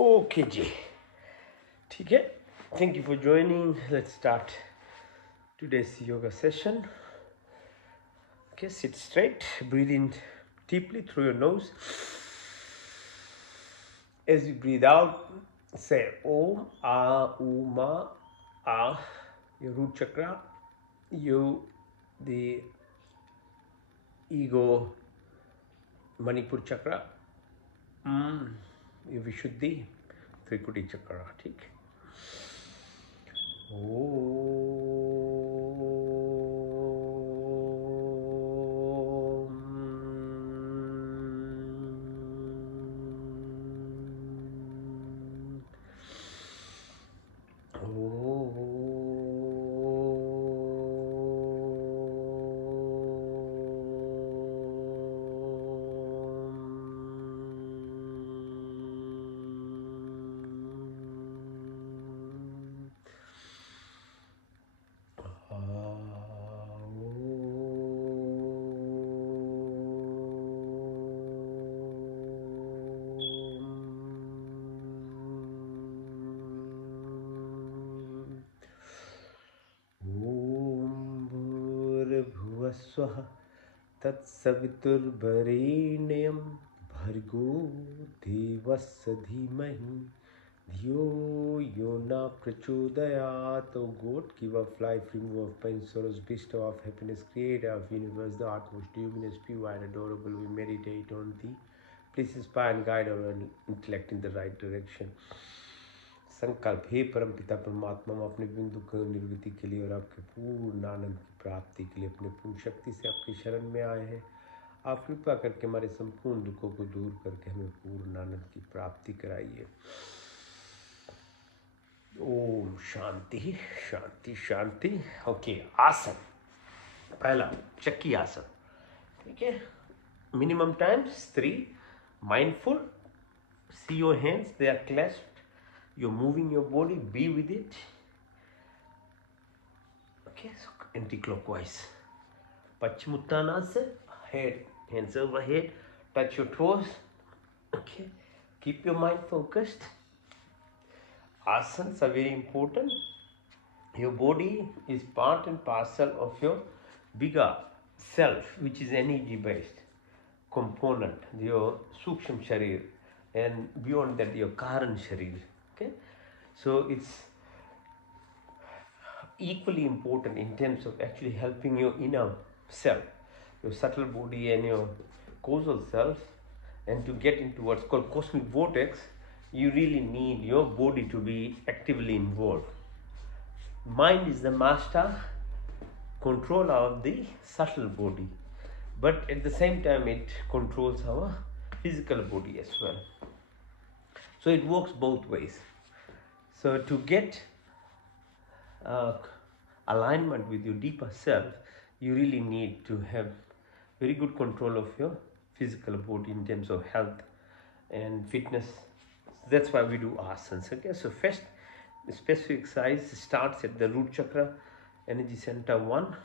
Okay जी, ठीक है. Thank you for joining. Let's start today's yoga session. Okay, sit straight, breathe in deeply through your nose. As you breathe out, say Om, Ah, Uma, Ah, your root chakra, you, the ego, Manipur chakra, your Vishuddhi, Trikuti chakra, ठीक. स्वः तत्सवितुर्वरेण्यं भर्गो देवस्य धीमहि धियो यो न प्रचोदयात्. Oh God, give of life, remove of pain, sorrows, bestow of happiness, creator of universe, the utmost luminous, pure and adorable, we meditate on thee. Please inspire and guide our intellect in the right direction. संकल्प, हे परम पिता परमात्मा, हम अपने विभिन्न दुख निर्वृत्ति के लिए और आपके पूर्ण आनंद की प्राप्ति के लिए अपने पूर्ण शक्ति से आपकी शरण में आए हैं. आप कृपा करके हमारे संपूर्ण दुखों को दूर करके हमें पूर्ण आनंद की प्राप्ति कराइए. ओम शांति शांति शांति. ओके, आसन. पहला चक्की आसन, ठीक है. Minimum times 3. Mindful, see your hands, they are clasped. You're moving your body, be with it. Okay, so anti-clockwise. Paschimottanasana, head, hands overhead, touch your toes. Okay, keep your mind focused. Asanas are very important. Your body is part and parcel of your bigger self, which is energy based component, your Suksham Sharir, and beyond that, your Karan Sharir. Okay, so it's equally important in terms of actually helping your inner self, your subtle body and your causal self. And to get into what's called cosmic vortex, you really need your body to be actively involved. Mind is the master controller of the subtle body, but at the same time it controls our physical body as well. So it works both ways. So to get alignment with your deeper self, you really need to have very good control of your physical body in terms of health and fitness. That's why we do asanas. Okay, so first, the specific exercise starts at the root chakra, energy center 1.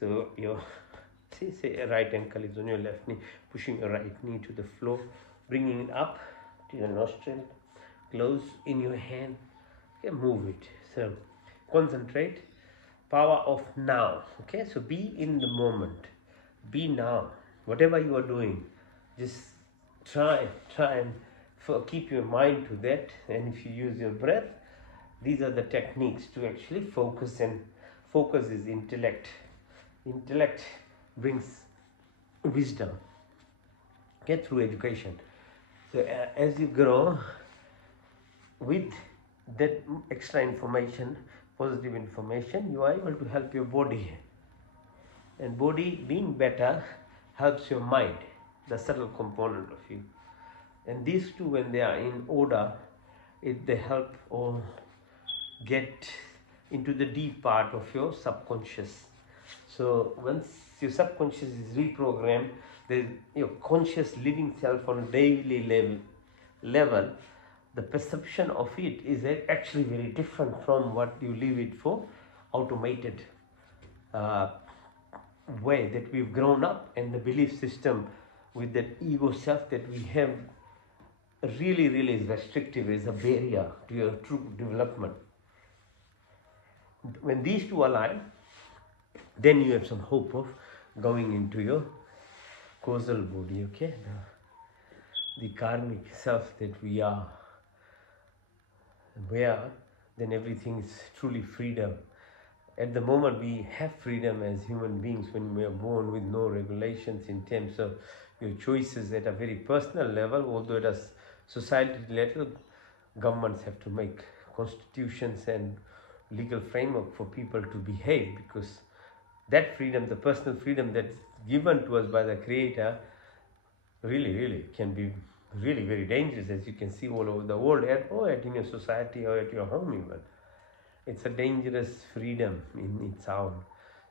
So your say right ankle is on your left knee, pushing your right knee to the floor, bringing it up to your nostril, close in your hand. Okay, move it. So concentrate. Power of now. Okay, so be in the moment, be now. Whatever you are doing, just try and keep your mind to that. And if you use your breath, these are the techniques to actually focus. And focus is intellect. Intellect brings wisdom, okay, through education. So as you grow with that extra information, positive information, you are able to help your body. And body being better helps your mind, the subtle component of you. And these two, when they are in order, they help or get into the deep part of your subconscious. So once your subconscious is reprogrammed, your conscious living self on a daily level, the perception of it is actually very different from what you leave it for automated way that we've grown up, and the belief system with that ego self that we have really, really is restrictive, is a barrier to your true development. When these two align, then you have some hope of going into your causal body, okay? The karmic self that we are, where then everything is truly freedom. At the moment, we have freedom as human beings when we are born with no regulations in terms of your choices at a very personal level, although at a society level, governments have to make constitutions and legal framework for people to behave, because that freedom, the personal freedom that's given to us by the Creator, really, really can be really very dangerous, as you can see all over the world, or in your society or at your home even. It's a dangerous freedom in its own.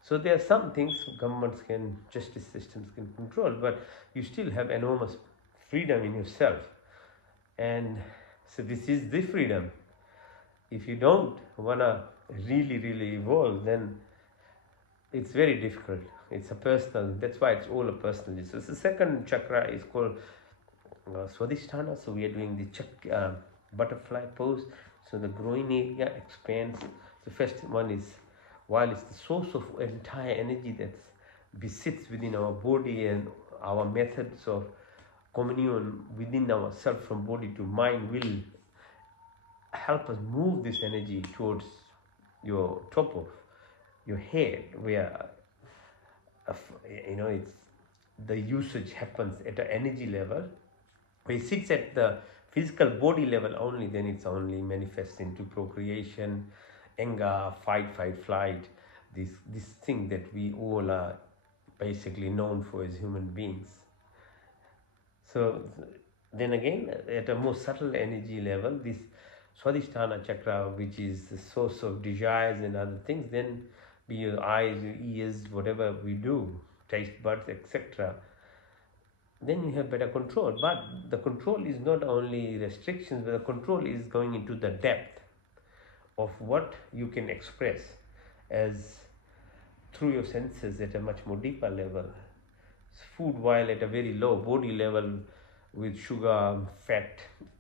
So there are some things governments can, justice systems can control, but you still have enormous freedom in yourself. And so this is the freedom. If you don't wanna really, really evolve, then it's very difficult. It's a personal, that's why it's all a personal. So the second chakra is called Swadhisthana. So we are doing the butterfly pose. So the groin area expands. The first one is, while it's the source of entire energy that besits within our body, and our methods of communion within ourselves from body to mind will help us move this energy towards your top of your head, where it's the usage happens at an energy level. When it sits at the physical body level only, then it's only manifests into procreation, anger, fight, flight, this thing that we all are basically known for as human beings. So then again, at a more subtle energy level, this Swadhisthana chakra, which is the source of desires and other things, then be your eyes, your ears, whatever we do, taste buds, etc., then you have better control. But the control is not only restrictions, but the control is going into the depth of what you can express as through your senses at a much more deeper level. Food, while at a very low body level with sugar, fat,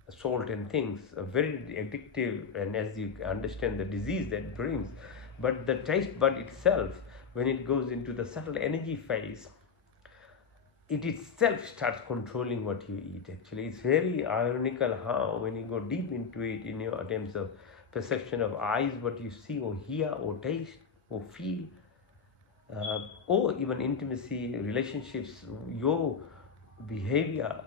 salt and things, are very addictive, and as you understand the disease that brings. But the taste bud itself, when it goes into the subtle energy phase, it itself starts controlling what you eat. Actually, it's very ironical how when you go deep into it in your terms of perception of eyes, what you see or hear or taste or feel, or even intimacy, relationships, your behavior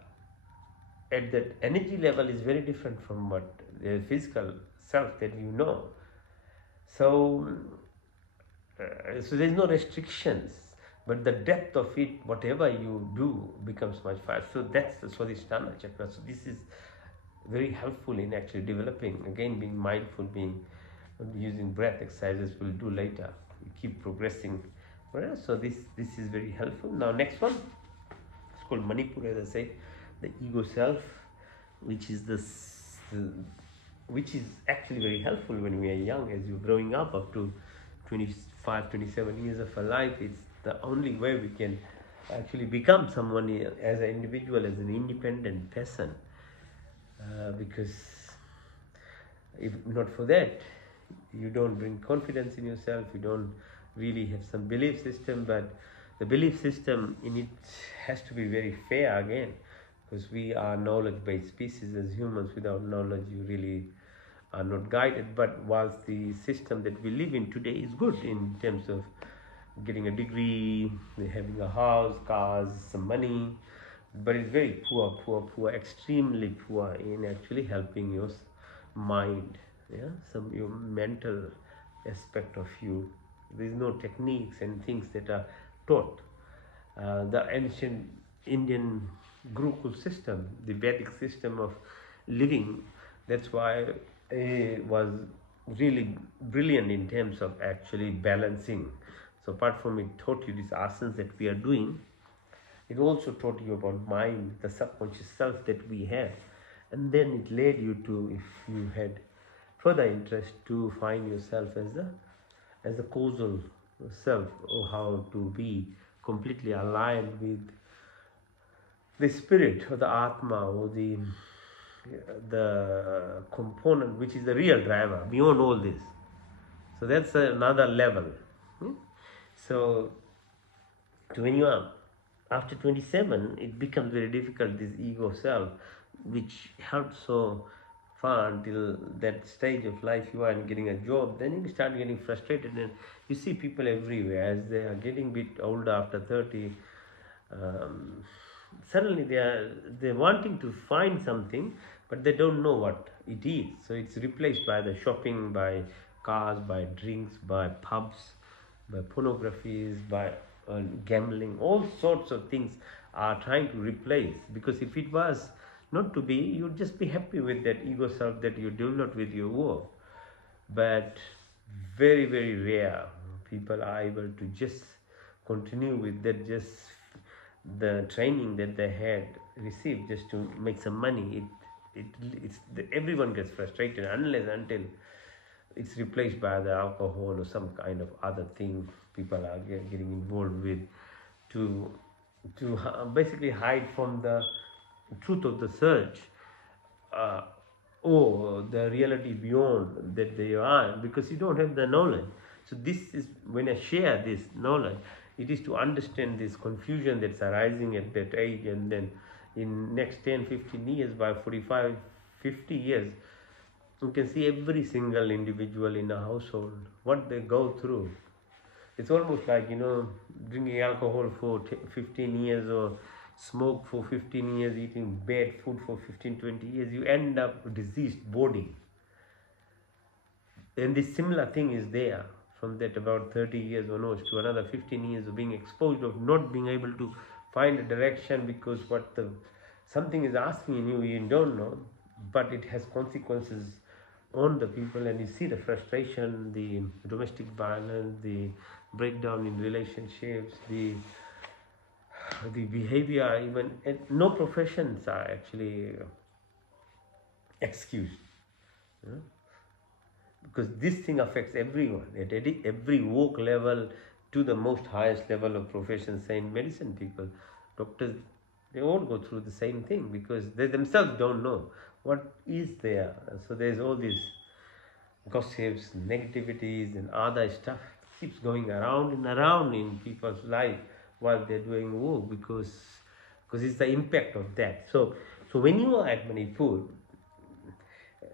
at that energy level is very different from what the physical self that you know. So there's no restrictions, but the depth of it, whatever you do, becomes much faster. So that's the Swadhisthana chakra. So this is very helpful in actually developing, again, being mindful, being using breath exercises we'll do later. We keep progressing. So this is very helpful. Now next one, it's called Manipur, as I say, the ego self, which is which is actually very helpful when we are young, as you're growing up to 25, 27 years of a life. It's the only way we can actually become someone as an individual, as an independent person, because if not for that, you don't bring confidence in yourself, you don't really have some belief system. But the belief system in it has to be very fair again, because we are knowledge-based species. As humans, without knowledge, you really are not guided. But whilst the system that we live in today is good in terms of getting a degree, having a house, cars, some money, but it's very poor, extremely poor in actually helping your mind, your mental aspect of you. There's no techniques and things that are taught. The ancient Indian Gurukul system, the Vedic system of living, that's why it was really brilliant in terms of actually balancing. So apart from it taught you these asanas that we are doing, it also taught you about mind, the subconscious self that we have. And then it led you to, if you had further interest, to find yourself as a causal self, or how to be completely aligned with the spirit or the Atma, or the the component which is the real driver beyond all this. So that's another level. Hmm? So when you are after 27, it becomes very difficult, this ego self, which helps so far until that stage of life you are getting a job. Then you start getting frustrated, and you see people everywhere as they are getting a bit older after 30. um, Suddenly they're wanting to find something, but they don't know what it is. So it's replaced by the shopping, by cars, by drinks, by pubs, by pornographies, by gambling. All sorts of things are trying to replace, because if it was not to be, you'd just be happy with that ego self that you developed with your work. But very, very rare people are able to just continue with that, just the training that they had received just to make some money. Everyone gets frustrated unless until it's replaced by the alcohol or some kind of other thing people are getting involved with to basically hide from the truth of the search, uh, or the reality beyond that they are, because you don't have the knowledge. So this is when I share this knowledge, it is to understand this confusion that's arising at that age, and then in next 10-15 years, by 45-50 years, you can see every single individual in a household what they go through. It's almost like, drinking alcohol for 15 years, or smoke for 15 years, eating bad food for 15-20 years, you end up with diseased body. And this similar thing is there from that about 30 years onwards to another 15 years of being exposed, of not being able to find a direction, because something is asking in you, you don't know, but it has consequences on the people, and you see the frustration, the domestic violence, the breakdown in relationships, the behavior, even, and no professions are actually excused, you know? Because this thing affects everyone at every work level, to the most highest level of profession. Say in medicine, people, doctors, they all go through the same thing, because they themselves don't know what is there. So there's all these gossips, negativities, and other stuff keeps going around and around in people's life while they're doing work, because it's the impact of that. So when you are at Manipur,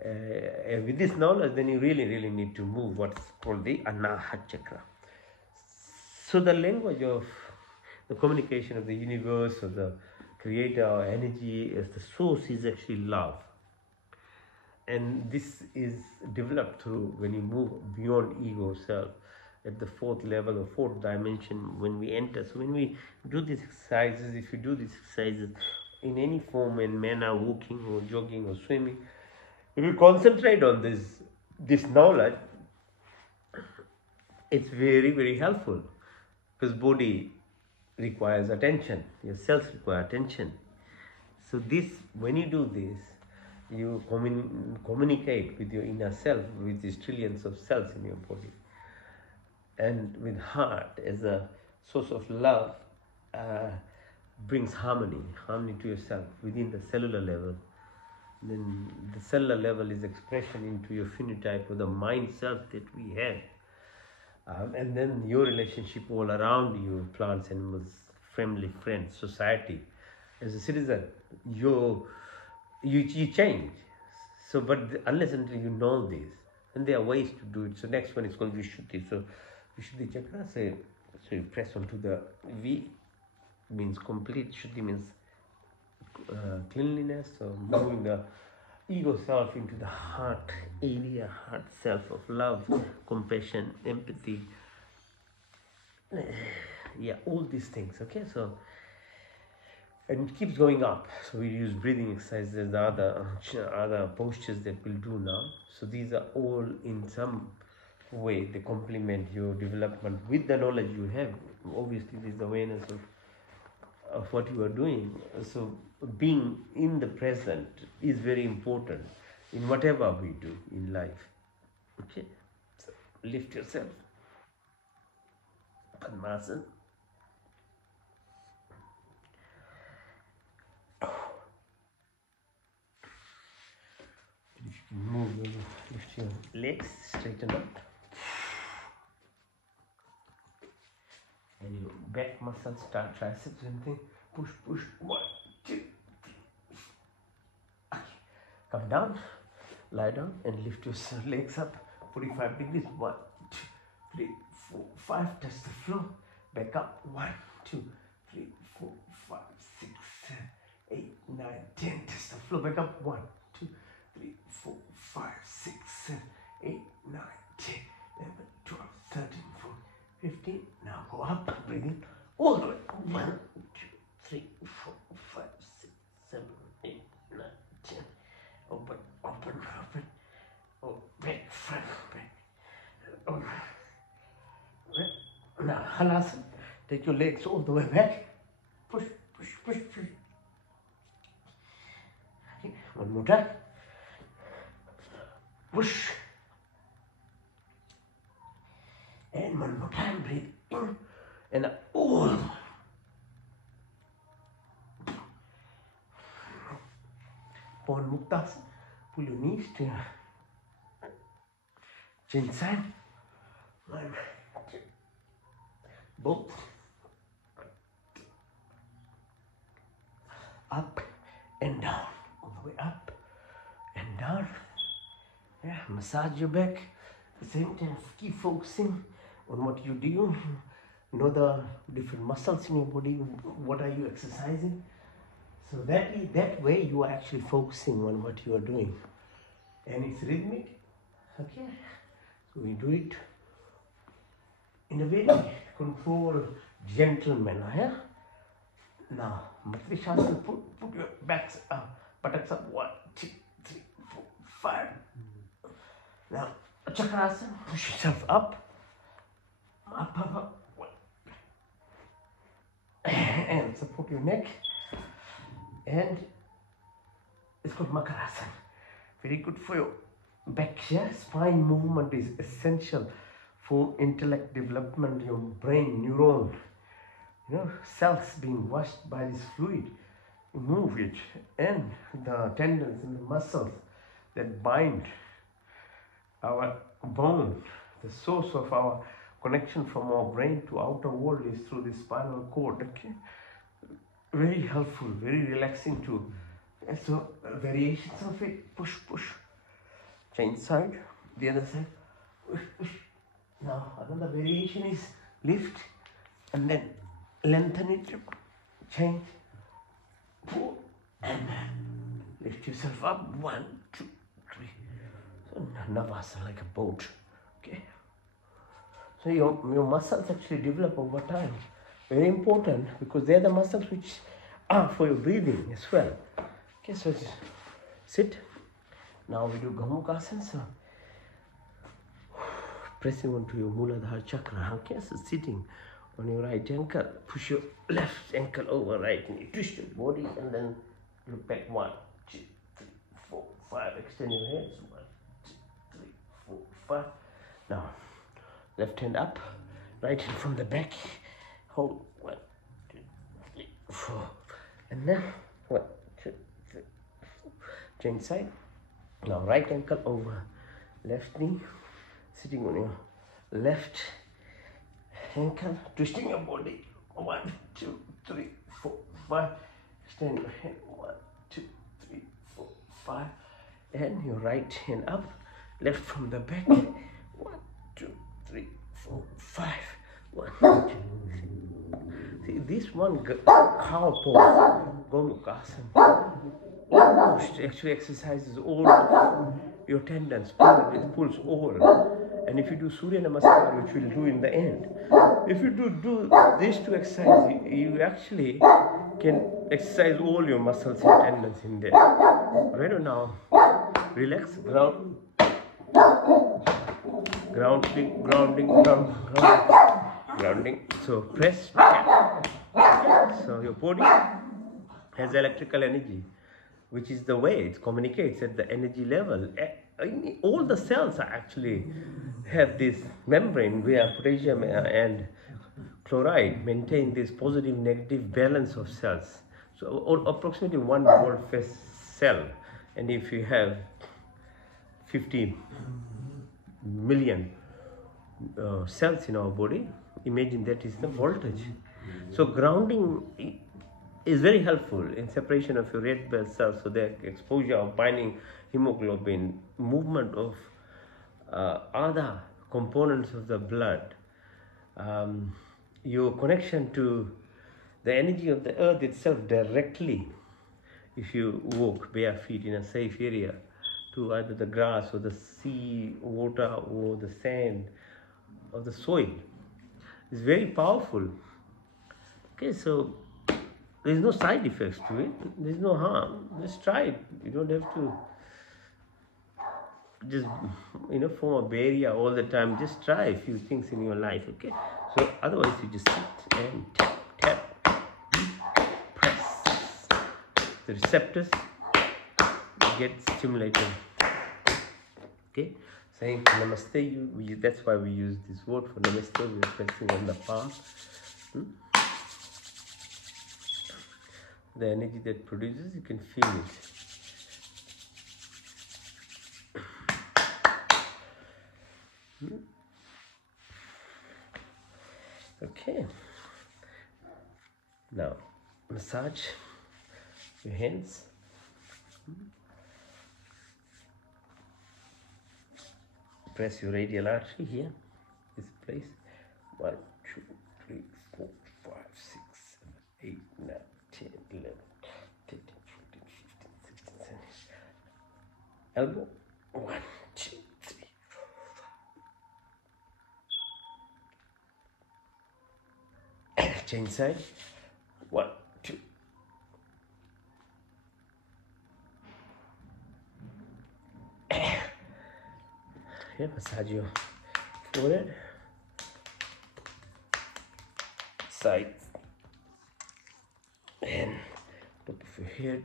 with this knowledge, then you really, really need to move what's called the Anahat Chakra. So the language of the communication of the universe, or the creator, or energy as the source, is actually love. And this is developed through when you move beyond ego self at the fourth level or fourth dimension when we enter. So when we do these exercises, if you do these exercises in any form and manner, walking or jogging or swimming, if you concentrate on this knowledge, it's very, very helpful, because body requires attention, your cells require attention. So when you do this, you communicate with your inner self, with these trillions of cells in your body, and with heart as a source of love, brings harmony to yourself within the cellular level. Then the cellular level is expression into your phenotype, or the mind self that we have. And then your relationship all around you, plants, animals, family, friends, society. As a citizen, you change. So, but unless until you know this, and there are ways to do it. So next one is called Vishuddhi. So Vishuddhi Chakra, so you press onto the V, means complete. Shuddhi means cleanliness, so moving the ego self into the heart area, heart self of love, compassion, empathy, all these things. Okay, so, and it keeps going up. So we use breathing exercises, the other postures that we'll do now. So these are all in some way they complement your development with the knowledge you have. Obviously, this awareness of what you are doing. So being in the present is very important in whatever we do in life. Okay, so lift yourself, Padmasana. Lift your legs, straighten up. And your back muscles start triceps and thing. Push, push. 1, 2. Come down, lie down and lift your legs up 45 degrees. 1, 2, 3, 4, 5. Touch the floor. Back up. 1, 2, 3, 4, 5, 6, 7, 8, 9, 10. Touch the floor. Back up. 1, 2, 3, 4, 5, 6, 7, 8, 9, 10, 11, 12, 13, 14, 15. Now go up. Breathe in. All the way. 1, 2, 3, 4, 5, 6, 7, 8, 9, 10. Open, open, open. Oh, back, front, back. Over. Now, halasana. Take your legs all the way back. Push, push, push, push. Okay, one more time. Push. And one more time. Breathe in and all. Pawan Muktasana. Pull your knees to your chin side. 1, 2. Both. Up and down. All the way up and down. Yeah, massage your back. At the same time, keep focusing on what you do. Know the different muscles in your body. What are you exercising? So that way you are actually focusing on what you are doing. And it's rhythmic. Okay. So we do it in a very controlled, gentle manner. Yeah? Now, Matrishasana, put your backs up, buttocks up. 1, 2, 3, 4, 5. Now, Chakrasana, push yourself up. Up, up, up. 1. And support your neck. And it's called Makarasana. Very good for your back here. Spine movement is essential for intellect development, your brain, neuron. Cells being washed by this fluid. You move it. And the tendons and the muscles that bind our bone. The source of our connection from our brain to outer world is through the spinal cord. Okay. Very helpful, very relaxing too. So variations of it. Push, push. Change side, the other side. Push, push. Now another variation is lift and then lengthen it. Change. Pull and lift yourself up. 1, 2, 3. So Navasana, like a boat. Okay. So your muscles actually develop over time. Very important because they're the muscles which are for your breathing as well. Okay, so sit. Now we do Gomukhasana. So pressing onto your Muladhara chakra. Okay, so sitting on your right ankle, push your left ankle over right knee, twist your body, and then look back. 1, 2, 3, 4, 5. Extend your hands. 1, 2, 3, 4, 5. Now left hand up, right hand from the back. Hold. 1, 2, 3, 4. And then 1, 2, 3, 4. Change side. Now right ankle over left knee, sitting on your left ankle, twisting your body. 1, 2, 3, 4, 5. Extend your hand. 1, 2, 3, 4, 5. And your right hand up, left from the back. 1, 2, 3, 4, 5. 1, 2, 3. See, this one cow pose, Gomukhasana, almost actually exercises all your tendons. It pulls all. And if you do Surya Namaskar, which we'll do in the end, if you do these two exercises, you actually can exercise all your muscles and tendons in there. Right now, relax, grounding. So press, tap. So your body has electrical energy, which is the way it communicates at the energy level. All the cells actually have this membrane where potassium and chloride maintain this positive negative balance of cells. So approximately 1 volt per cell, and if you have 50 million cells in our body. Imagine that is the voltage. So grounding is very helpful in separation of your red blood cells, so the exposure of binding hemoglobin, movement of other components of the blood, your connection to the energy of the earth itself directly. If you walk bare feet in a safe area to either the grass or the sea water or the sand or the soil, it's very powerful. Okay, so there's no side effects to it. There's no harm. Just try it. You don't have to just form a barrier all the time. Just try a few things in your life. Okay, so otherwise you just sit and tap, press. The receptors get stimulated. Okay, saying namaste. That's why we use this word for namaste. We're pressing on the palm. The energy that produces, you can feel it. Okay. Now, massage your hands. Press your radial artery here, this place. 1, 2, 3, 4, 5, 6, 7, 8, 9, 10, 11, 13, 14, 15, 16, 17. Elbow. 1, 2, 3, 4, 5. Change side. 1, 2. Here, massage your forehead, sides, and top of your head,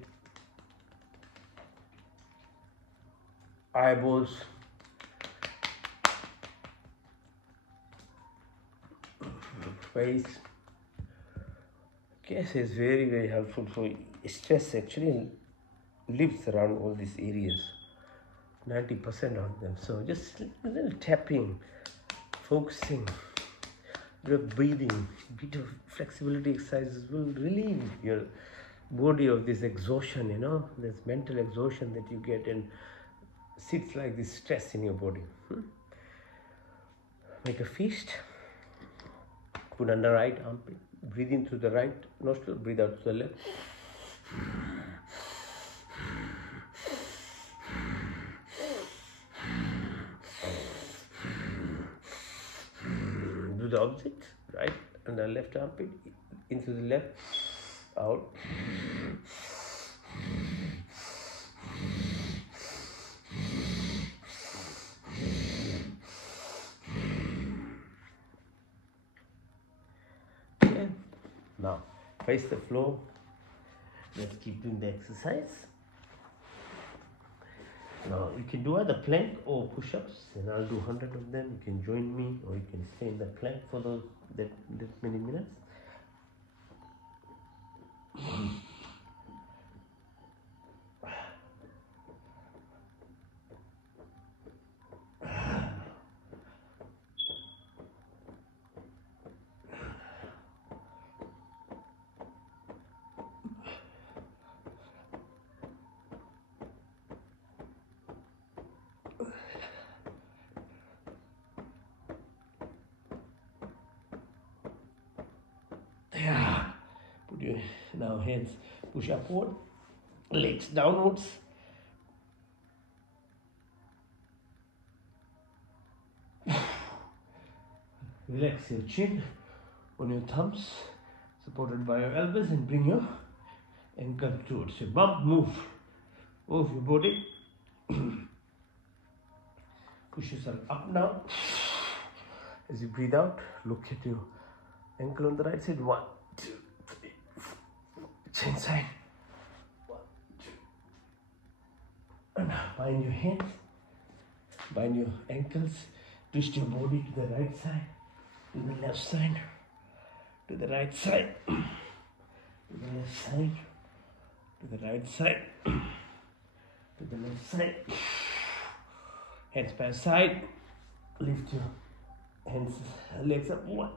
eyeballs, face. Okay, so it's very, very helpful. So stress actually lives around all these areas, 90% of them. So just a little tapping, focusing, bit of breathing, bit of flexibility exercises will relieve your body of this exhaustion, this mental exhaustion that you get and sits like this stress in your body. Make a fist, put under right armpit, breathe in through the right nostril, breathe out to the left. Do the opposite, right under left armpit, into the left, out. Okay. Now face the floor. Let's keep doing the exercise. Now you can do either plank or push-ups, and I'll do 100 of them. You can join me, or you can stay in the plank for that many minutes. Yeah. Put your now hands push upward, legs downwards. Relax your chin on your thumbs, supported by your elbows, and bring your ankle towards your bum. Move your body. Push yourself up now. As you breathe out, look at your ankle on the right side. 1, 2, 3, 4. Change side. 1, 2. And now bind your hands, bind your ankles, twist your body to the right side, to the left side, to the right side, to the left side, to the right side, to the left side. Hands by side. Lift your hands, legs up. 1,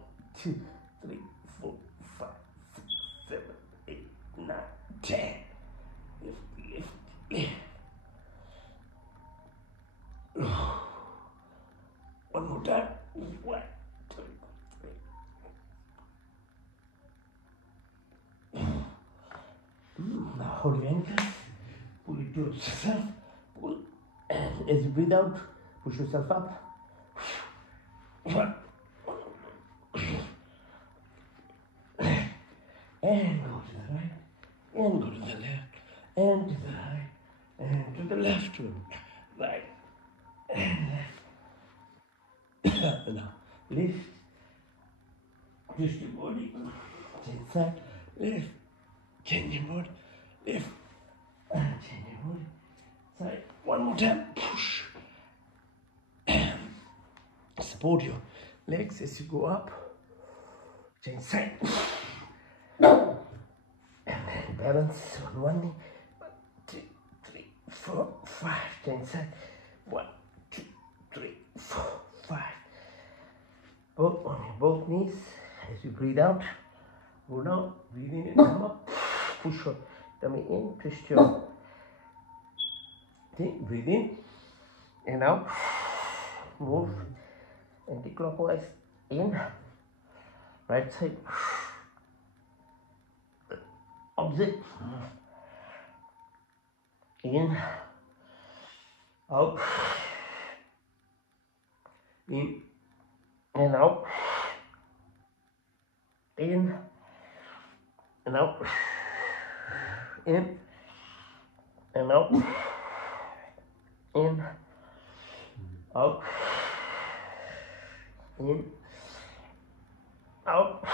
2, 3, 4, 5, 6, 7, 8, 9, 10. Lift, lift, lift. One more time. 1, 2, 3. Now hold your ankles. Pull it towards yourself. Pull. And as you breathe out, push yourself up. 1. And go to the right. And go to the left. And to the right. And to the left. Right. And left. Now lift. Twist your body. Change side. Lift. Change your body. Lift. Change your body. Side. One more time. Push. Support your legs as you go up. Change side. And then balance on one knee. 1, 2, 3, 4, 5. Change side. 1, 2, 3, 4, 5. Both on your both knees. As you breathe out, go down. Breathe in and come up. Push your tummy in. Twist your thing. Breathe in and out. Move anti-clockwise in. Right side. Opposite. In. Out. In and out. In and out. In and out. In. Out. In. Out.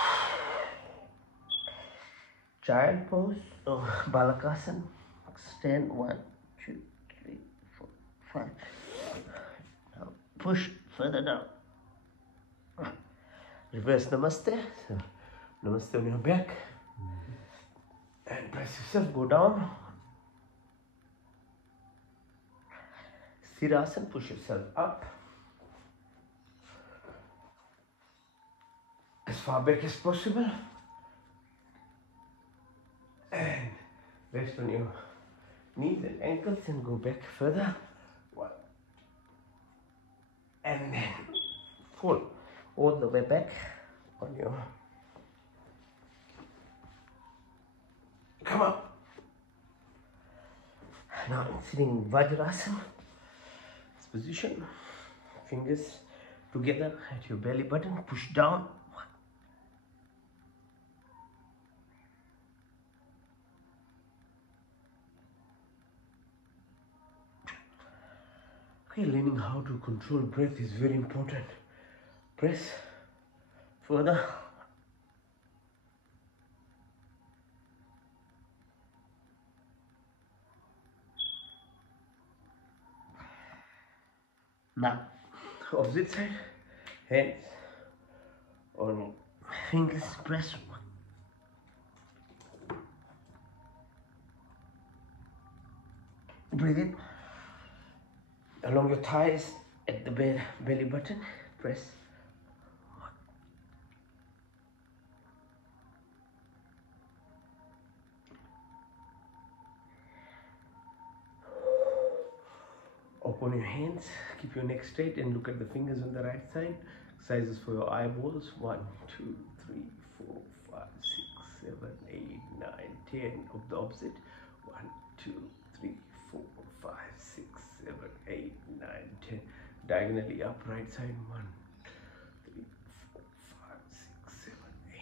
Child pose or Balakasana. Stand 1, 2, 3, 4, 5. Now push further down. Reverse Namaste. So, Namaste on your back. And press yourself, go down. Sthirasana, push yourself up. As far back as possible. And rest on your knees and ankles and go back further. 1. And then fall all the way back on your. Come up. Now sitting in Vajrasana. This position. Fingers together at your belly button. Push down. Okay, learning how to control breath is very important. Press further. Now, opposite side, hands on fingers, press. Breathe in. Along your thighs at the belly button, press. Open your hands, keep your neck straight and look at the fingers on the right side. Exercises for your eyeballs. 1, 2, 3, 4, 5, 6, 7, 8, 9, 10 of the opposite. 1, 2, 3, 4, 5, 6, 7, 8, 9, 10. Diagonally up, right side. 1, 3, 4, 5, 6, 7, 8,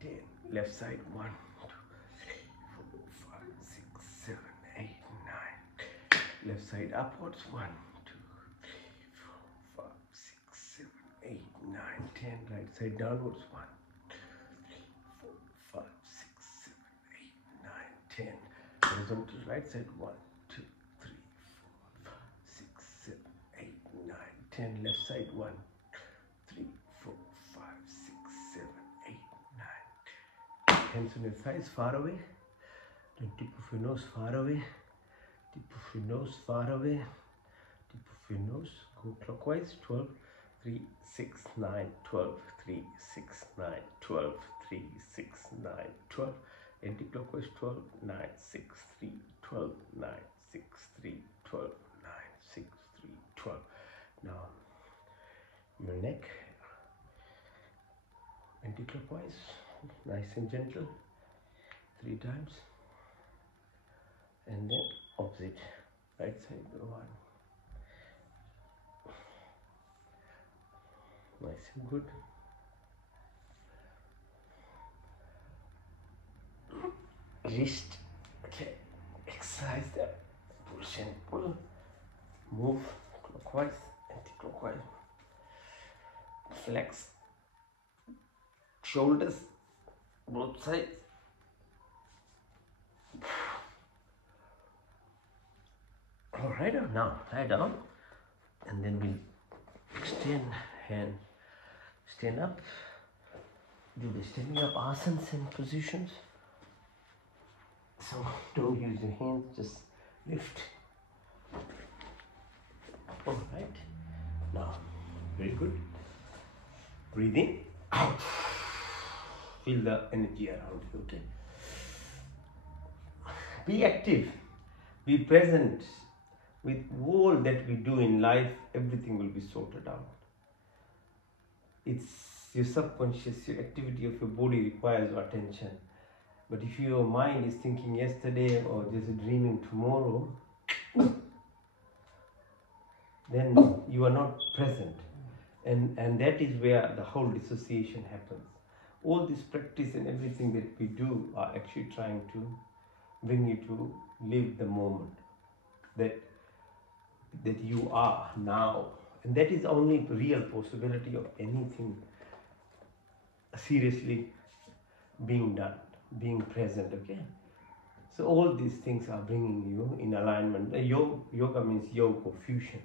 9, 10. Left side. 1, 2, 3, 4, 5, 6, 7, 8, 9. Left side upwards. 1, 2, 3, 4, 5, 6, 7, 8, 9, 10. Right side downwards. 1, 2, 3, 4, 5, 6, 7, 8, 9, 10. Horizontal right side. 1, 2, 3, 4, 5, 6, 7, 8, 9, 10. Left side. 1, 3, 4, 5, 6, 7, 8, 9. Hands on your thighs, far away. The tip of your nose far away. Tip of your nose far away. Tip of your nose, go clockwise. 12, 3, 6, 9, 12, 3, 6, 9, 12, 3, 6, 9, 12. Anti-clockwise. 12, 9, 6, 3, 12, 9, 6, 3, 12, 9, 6, 3, 12. Now your neck, anti-clockwise, nice and gentle, 3 times, and then opposite, right side. 1, nice and good. Wrist, okay, exercise that, push and pull, move clockwise, anti-clockwise, flex shoulders, both sides. All right, now lie down, and then we'll extend hand, stand up, do the standing up asanas and positions. So don't use your hands, just lift. All right, now very good. Breathe in, out. Feel the energy around you. Okay. Be active. Be present. With all that we do in life, everything will be sorted out. It's your subconscious, your activity of your body requires your attention. But if your mind is thinking yesterday or just dreaming tomorrow, then you are not present. And that is where the whole dissociation happens. All this practice and everything that we do are actually trying to bring you to live the moment that you are now. And that is only real possibility of anything seriously being done, being present, okay? So all these things are bringing you in alignment. Yoga means yoga, fusion.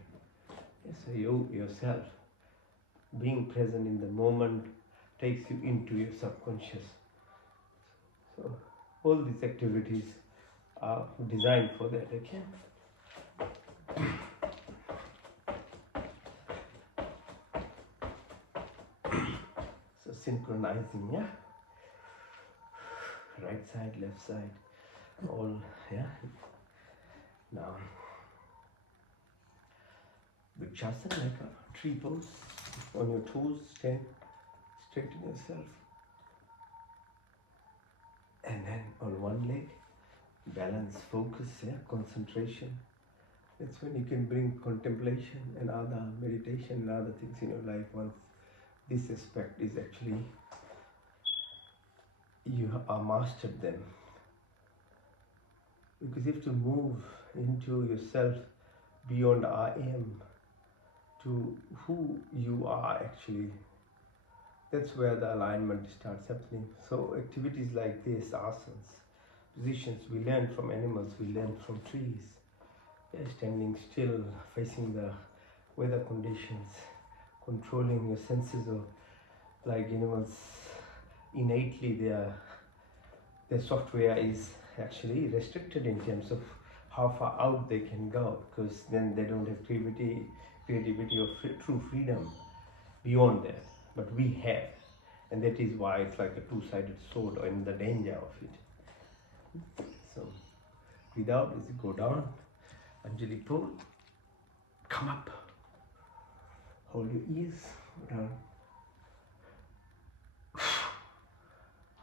Yes, so you yourself, being present in the moment, takes you into your subconscious. So all these activities are designed for that, okay? So synchronizing, yeah? Right side, left side, all, yeah? Now, Vrikshasana, like a tree pose, on your toes, stand, straighten yourself. And then on one leg, balance, focus, yeah, concentration. That's when you can bring contemplation and other meditation and other things in your life once this aspect is actually, you are mastered them. Because you have to move into yourself beyond I am to who you are actually. That's where the alignment starts happening. So activities like this, asanas, positions, we learn from animals, we learn from trees. Yeah, standing still, facing the weather conditions, controlling your senses of, like animals, innately their software is actually restricted in terms of how far out they can go, because then they don't have creativity or true freedom beyond that. But we have, and that is why it's like a two-sided sword, or in the danger of it. So breathe out as you go down, Anjali pull, come up, hold your ears down,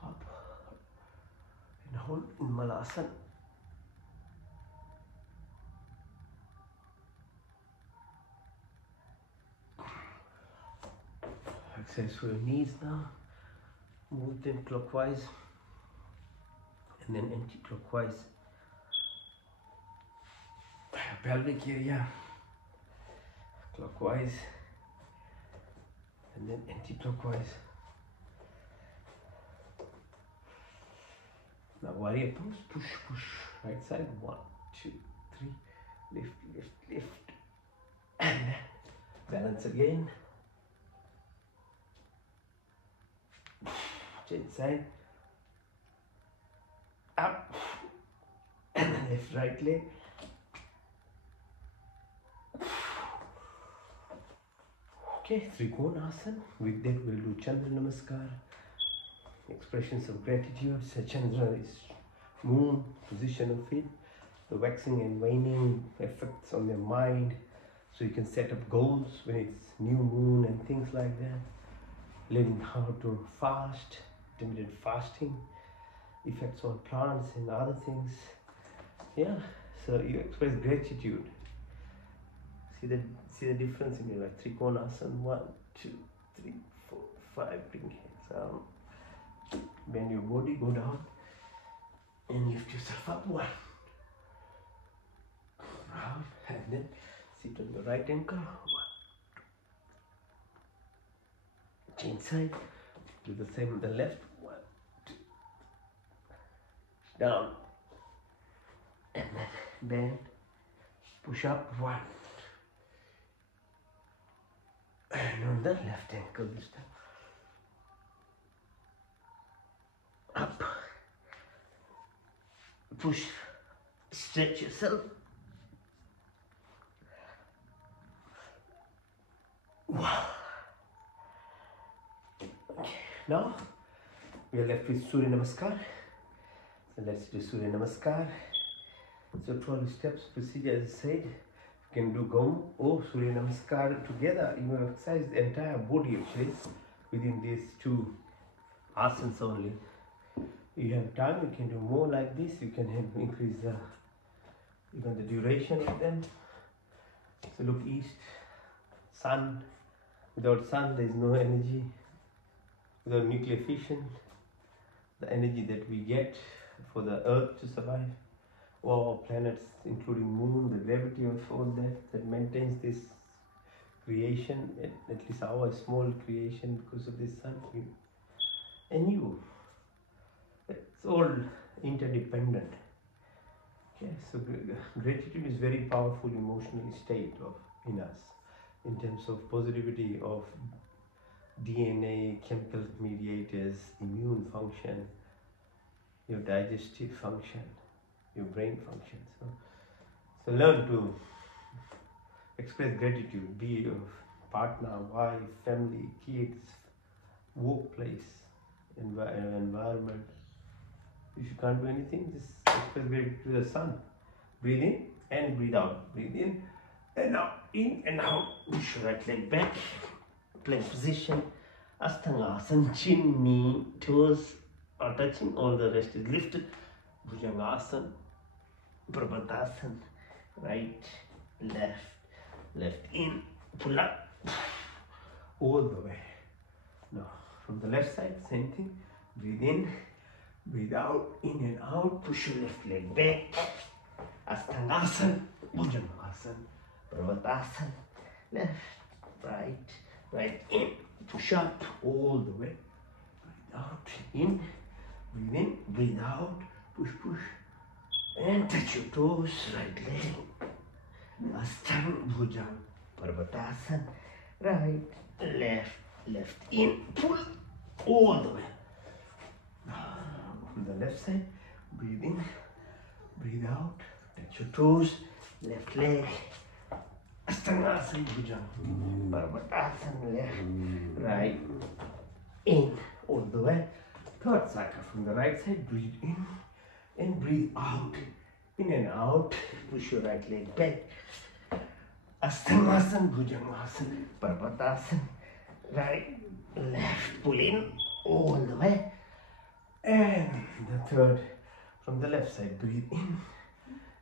up, and hold in Malasana. Exercise for your knees now, move them clockwise and then anti-clockwise. Pelvic area, clockwise and then anti-clockwise. Now warrior pose, push, push, right side, 1, 2, 3, lift, lift, lift, and then balance again. Change side, up, and then lift right leg, Okay, Trikonasana. With that, we'll do Chandra Namaskar. Expressions of gratitude. So Chandra is moon, position of it, the waxing and waning effects on their mind. So you can set up goals when it's new moon and things like that. Learning how to fast, intermittent fasting, effects on plants and other things. Yeah, so you express gratitude. See the difference in your life. Trikonasana. 1, 2, 3, 4, 5. Bring hands down. Bend your body, go down, and lift yourself up. 1. Round, and then sit on your right ankle. 1. Change side. Do the same on the left. 1, 2. Down, and then bend. Push up. 1. And on the left ankle this time. Up. Push. Stretch yourself. 1. Okay. Now we are left with Surya Namaskar. So let's do Surya Namaskar. So 12 steps procedure as I said. You can do Gom or Surya Namaskar together. You will exercise the entire body actually within these 2 asanas only. You have time, you can do more like this. You can increase even the duration of them. So look east, sun. Without sun there is no energy. Without nuclear fission, the energy that we get for the earth to survive, all our planets including moon, the gravity of all that maintains this creation, at least our small creation because of this sun. And you, it's all interdependent. Okay, so gratitude is very powerful emotional state in us in terms of positivity of DNA, chemical mediators, immune function, your digestive function, your brain function. So learn to express gratitude, be your partner, wife, family, kids, workplace, environment. If you can't do anything, just express gratitude to the sun. Breathe in and breathe out. Breathe in and out. In and out. Push your right leg back. Plank position. Asthangasana. Chin, knee, toes are touching. All the rest is lifted. Bhujangasana. Prabhatasana. Right, left in. Pull up. All the way. Now, from the left side, same thing. Breathe in. Breathe out, in and out, push your left leg back. Asthangasana, Bhujangasana, Prabhatasana, left, right in, push up all the way. Breathe out, breathe in, breathe out, push, and touch your toes, right leg. Asthana, Bhujang, Prabhatasana, right, left in, pull all the way. On the left side, breathe in, breathe out, touch your toes, left leg, Asthangasana, Bhujang, Prabhatasana, left, right, in, all the way. Third cycle from the right side, breathe in and breathe out, in and out, push your right leg back, Asthangasana, Bhujangasana, Prabhatasana, right, left, pull in, all the way. And the third from the left side, breathe in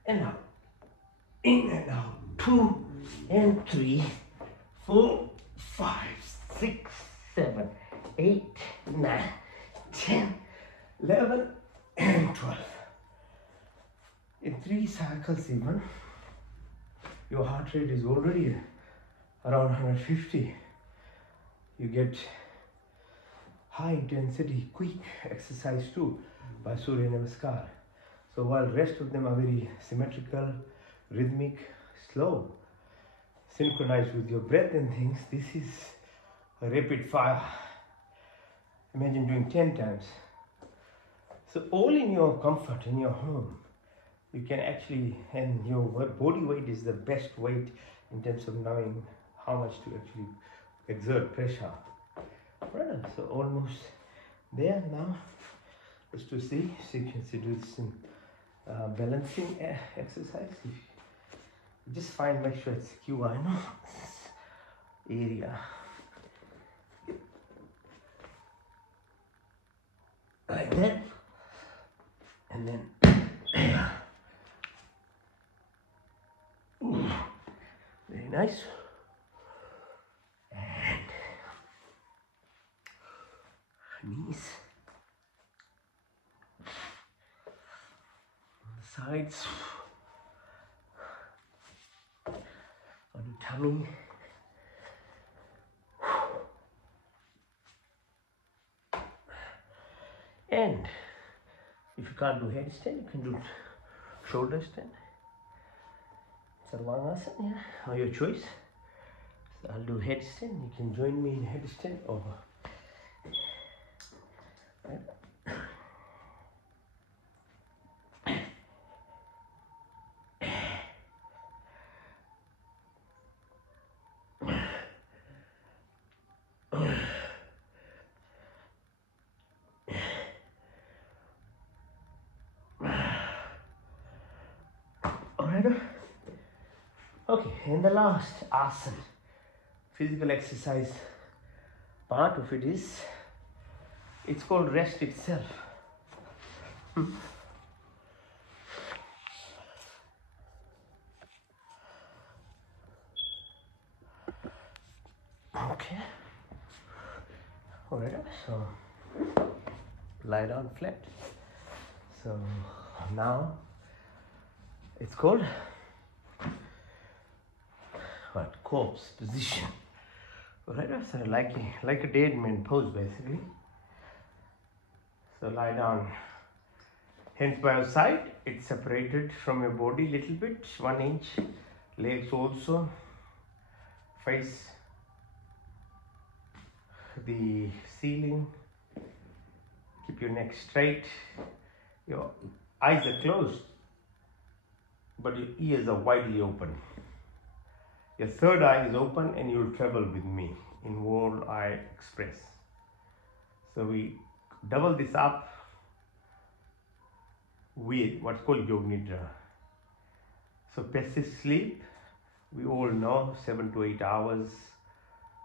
and out, 2 and 3, 4, 5, 6, 7, 8, 9, 10, 11 and 12. In 3 cycles even, your heart rate is already around 150. You get high intensity, quick exercise too by Surya Namaskar. So while rest of them are very symmetrical, rhythmic, slow, synchronized with your breath and things, this is a rapid fire. Imagine doing 10 times. So all in your comfort, in your home, you can actually, and your body weight is the best weight in terms of knowing how much to actually exert pressure. Right, so almost there now. Just to see, so you can see do some balancing exercise. Just find, make sure it's QI, no? Area. Like that. And then, ooh, very nice. And knees. On the sides. On the tummy. And if you can't do headstand, you can do shoulder stand. Sarvangasana, yeah, or your choice. So I'll do headstand. You can join me in headstand over. Right. Alright. Okay, and the last asana, physical exercise part of it is, it's called rest itself. Okay. Alright, so lie down flat. So now it's called what? Corpse position. Alright, so like a dead man pose basically. So lie down, hands by your side, it's separated from your body little bit, 1 inch. Legs also face the ceiling. Keep your neck straight. Your eyes are closed, but your ears are widely open. Your third eye is open and you'll travel with me in World Eye Express. So we double this up with what's called Yoga Nidra. So passive sleep, we all know 7 to 8 hours,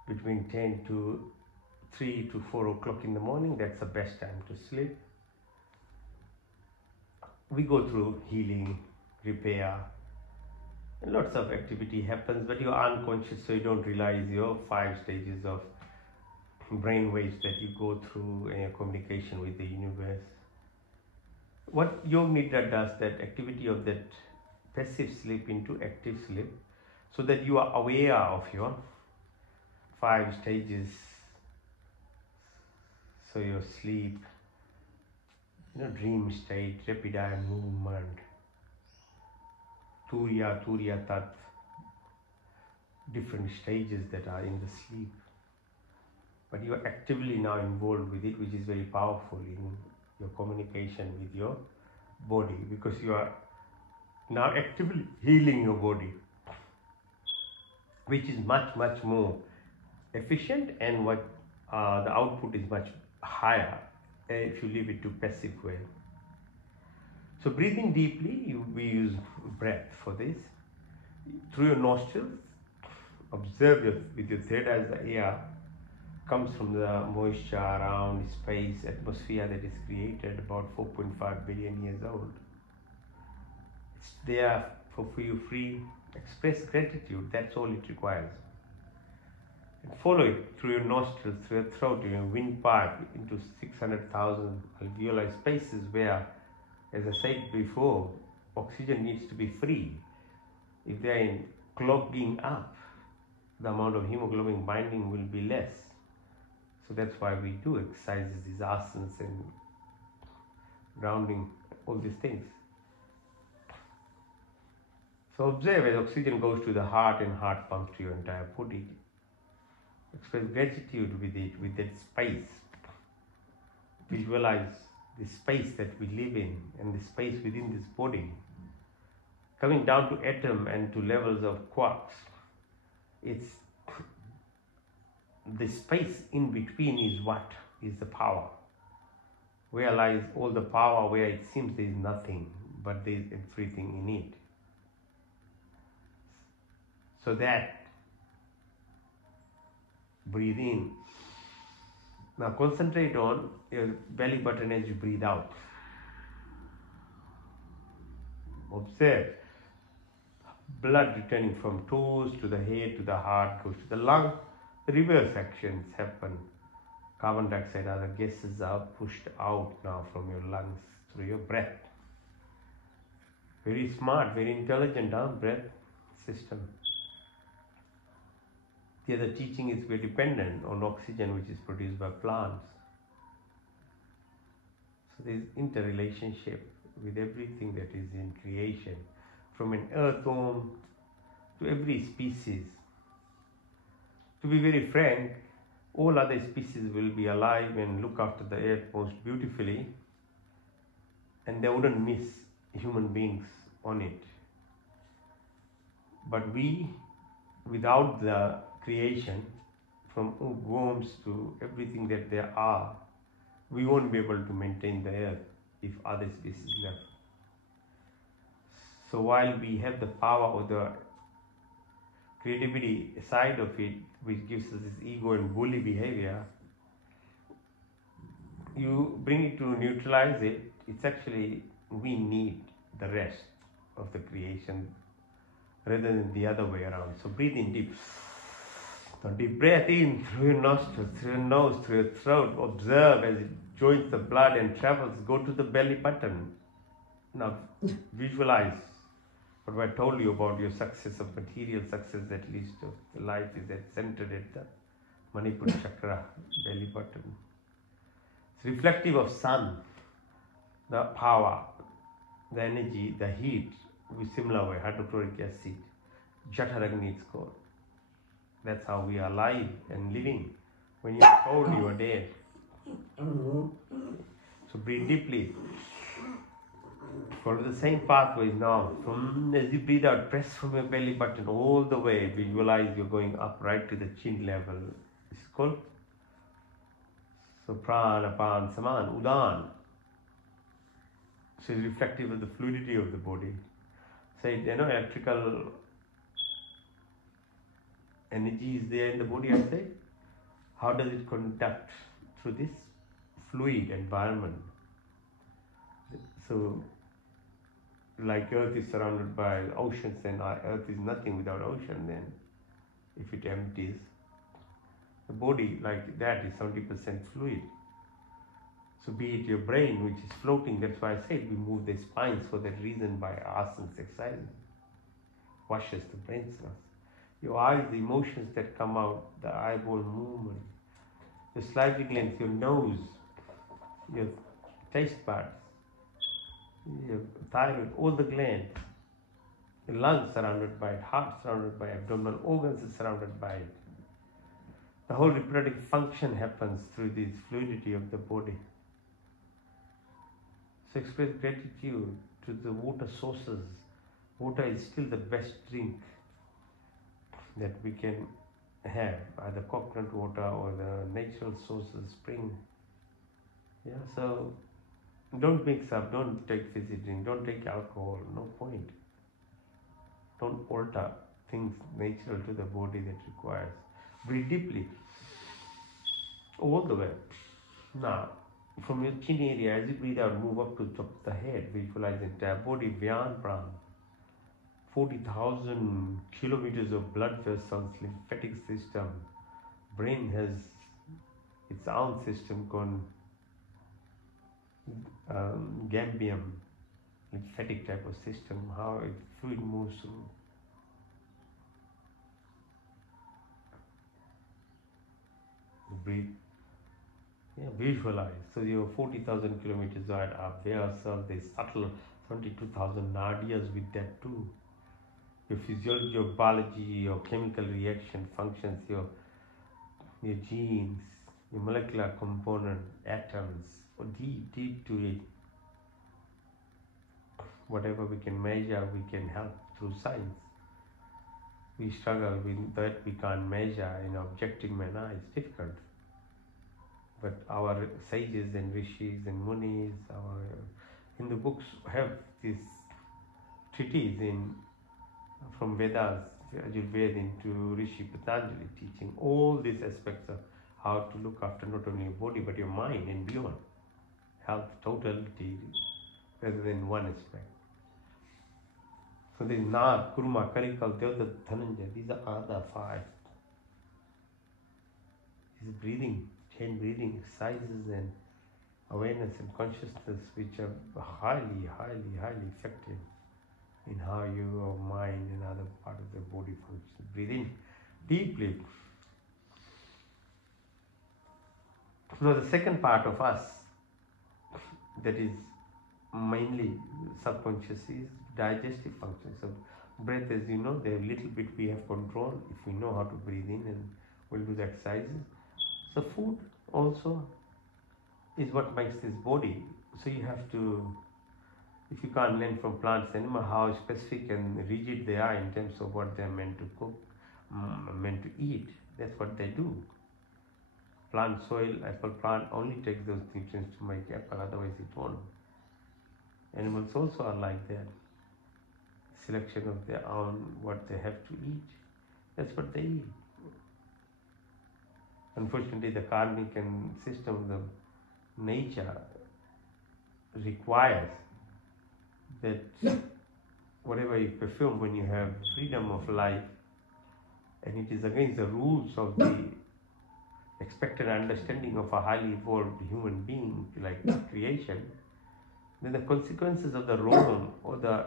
between 10 to 3 to 4 o'clock in the morning, that's the best time to sleep. We go through healing, repair, and lots of activity happens, but you're unconscious, so you don't realize your 5 stages of brain waves that you go through in your communication with the universe. What Yoga Nidra does, that activity of that passive sleep into active sleep, so that you are aware of your 5 stages. So your sleep, dream state, rapid eye movement, Turiya Tat, different stages that are in the sleep. But you are actively now involved with it, which is very powerful in your communication with your body, because you are now actively healing your body, which is much more efficient, and what the output is much higher if you leave it to passive way. So breathing deeply, we use breath for this. Through your nostrils, observe with your third eye as the air comes from the moisture around space, atmosphere that is created about 4.5 billion years old. It's there for you free. Express gratitude, that's all it requires. And follow it through your nostrils, through your throat, your windpipe, into 600,000 alveoli spaces where, as I said before, oxygen needs to be free. If they are clogging up, the amount of hemoglobin binding will be less. So that's why we do exercises, these asanas and grounding, all these things. So observe as oxygen goes to the heart and heart pumps to your entire body. Express gratitude with it, with that space. Visualize the space that we live in and the space within this body. Coming down to atom and to levels of quarks. It's the space in between is what is the power. Where lies all the power, where it seems there is nothing, but there is everything in it. So that, breathe in. Now concentrate on your belly button as you breathe out. Observe blood returning from toes to the head to the heart, goes to the lung. The reverse actions happen. Carbon dioxide, other gases are pushed out now from your lungs through your breath. Very smart, very intelligent, breath system. The other teaching is we're dependent on oxygen which is produced by plants. So there is interrelationship with everything that is in creation, from an earthworm to every species. To be very frank, all other species will be alive and look after the earth most beautifully, and they wouldn't miss human beings on it. But we, without the creation, from worms to everything that there are, we won't be able to maintain the earth if other species left. So while we have the power or the creativity side of it, which gives us this ego and bully behavior, you bring it to neutralize it. It's actually, we need the rest of the creation rather than the other way around. So breathe in deep. So deep breath in through your nostrils, through your nose, through your throat. Observe as it joins the blood and travels. Go to the belly button. Now visualize what I told you about your success of material success that leads to life is centered at the Manipura chakra, belly button. It's reflective of sun, the power, the energy, the heat, with similar way, hydrochloric acid, Jataragni it's called. That's how we are alive and living. When you're cold, you are dead. So breathe deeply. Follow the same pathways now. From as you breathe out, press from your belly button all the way. Visualize you're going up right to the chin level. It's called so prana, pan, saman, udan. So it's reflective of the fluidity of the body. So electrical energy is there in the body, I say. How does it conduct through this fluid environment? So like earth is surrounded by oceans, and earth is nothing without ocean. Then if it empties, the body like that is 70% fluid. So be it your brain which is floating, that's why I said we move the spine for that reason by asanas exercises. Washes the brain cells. Your eyes, the emotions that come out, the eyeball movement, the salivary glands, your nose, your taste buds, your thyroid, all the glands, the lungs surrounded by it, heart surrounded by it, abdominal organs is surrounded by it. The whole reproductive function happens through this fluidity of the body. So express gratitude to the water sources. Water is still the best drink that we can have, either coconut water or the natural sources, spring. Yeah, so don't mix up, don't take fizzy drink, don't take alcohol, no point. Don't alter things natural to the body that requires. Breathe deeply, all the way. Now, from your chin area, as you breathe out, move up to the top of the head, visualize the entire body, Vyan Pran. 40,000 kilometers of blood vessels, lymphatic system. Brain has its own system called Gambium, lymphatic type of system, how fluid moves through. Breathe. Yeah, visualize. So your 40,000 kilometers are there, so they subtle 22,000 nadiyas with that too. Your physiology, your biology, your chemical reaction functions, your genes, your molecular component, atoms, or deep to it. Whatever we can measure, we can help through science. we struggle with that. We can't measure in objective manner. It's difficult. But our sages and rishis and munis, our Hindu books have this treatise in from Vedas, Ajurveda into Rishi Patanjali, teaching all these aspects of how to look after not only your body but your mind and beyond. Health, totality, rather than one aspect. So the Nag, Kurma, Karikal, Devdat, Dhananjaya, these are the 5. These breathing, 10 breathing exercises and awareness and consciousness, which are highly, highly, highly effective in how your mind and other part of the body functions. Breathe in deeply. Now the second part of us that is mainly subconscious is digestive function. So breath, as you know, there little bit we have control if we know how to breathe in, and we'll do the exercises. So food also is what makes this body. So you have to, if you can't learn from plants and animals how specific and rigid they are in terms of what they're meant to cook, meant to eat, that's what they do. Plant soil, apple plant only takes those nutrients to make apple, otherwise it won't. Animals also are like that. Selection of their own, what they have to eat, that's what they eat. Unfortunately, the karmic and system of the nature requires that whatever you perform when you have freedom of life, and it is against the rules of the expected understanding of a highly evolved human being like creation, then the consequences of the wrong or the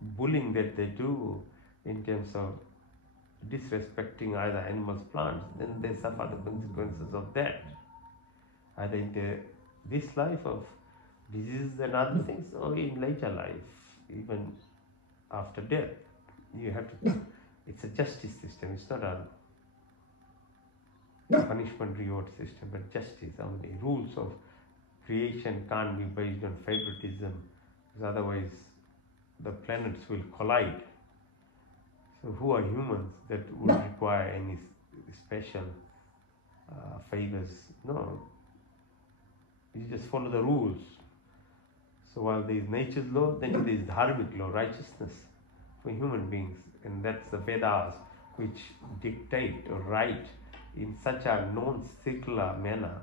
bullying that they do in terms of disrespecting either animals, plants, then they suffer the consequences of that, either in this life of diseases and other things, or in later life, even after death. You have to, it's a justice system, it's not a punishment reward system, but justice only. Rules of creation can't be based on favoritism, because otherwise the planets will collide. So who are humans that would require any special favors? No, you just follow the rules. So while there is nature's law, then there is dharmic law, righteousness for human beings, and that's the Vedas, which dictate or write in such a non-circular manner,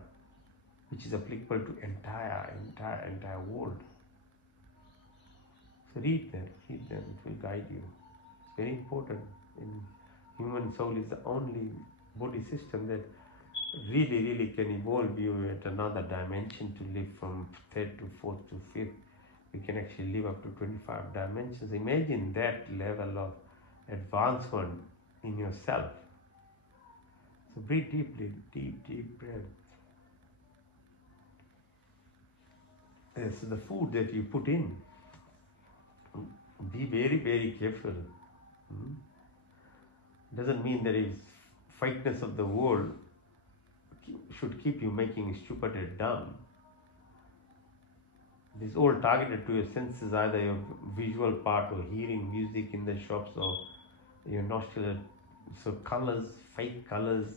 which is applicable to entire world. So read them, it will guide you. It's very important. In human soul is the only body system that really can evolve you at another dimension to live from 3rd to 4th to 5th. We can actually live up to 25 dimensions. Imagine that level of advancement in yourself. So breathe deeply, deep breath. So the food that you put in, be very careful. Doesn't mean that it's fitness of the world should keep you making stupid and dumb. It is all targeted to your senses, either your visual part or hearing music in the shops or your nostril. So colors, fake colors,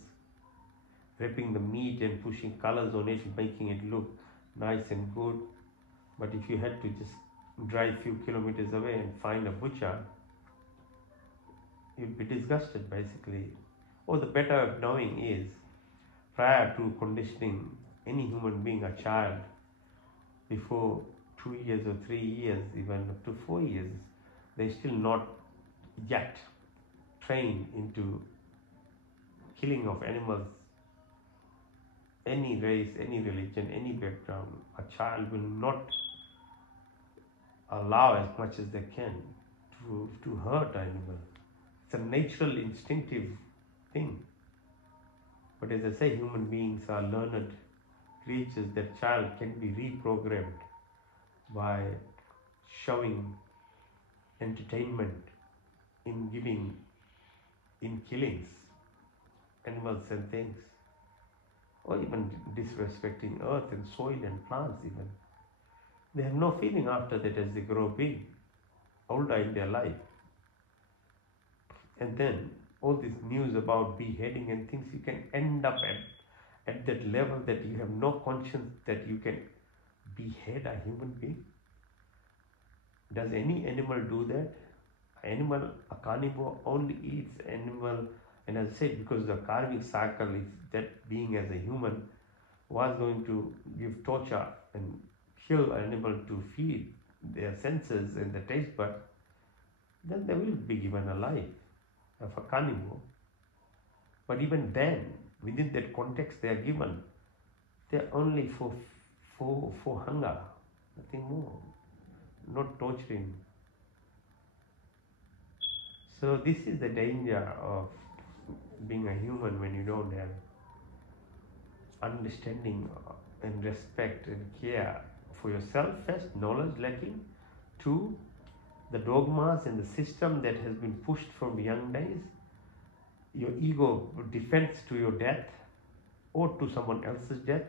wrapping the meat and pushing colors on it, making it look nice and good. But if you had to just drive a few kilometers away and find a butcher, you'd be disgusted basically. Or the better of knowing is, prior to conditioning any human being, a child, before 2 years or 3 years, even up to 4 years, they're still not yet trained into killing of animals. Any race, any religion, any background, a child will not allow as much as they can to hurt animals. It's a natural, instinctive thing. But as I say, human beings are learned creatures. That child can be reprogrammed by showing entertainment in giving, in killings, animals and things, or even disrespecting earth and soil and plants even. They have no feeling after that as they grow big, older in their life. And then all this news about beheading and things, you can end up at that level that you have no conscience that you can behead a human being. Does any animal do that? Animal, a carnivore only eats animal, and as I said, because the karmic cycle is that being as a human was going to give torture and kill an animal to feed their senses and the taste bud, then they will be given a life of a carnivore. But even then, within that context they are given, they are only for hunger, nothing more, not torturing. So this is the danger of being a human when you don't have understanding and respect and care for yourself. First, knowledge lacking. Two, the dogmas and the system that has been pushed from young days. Your ego defends to your death or to someone else's death.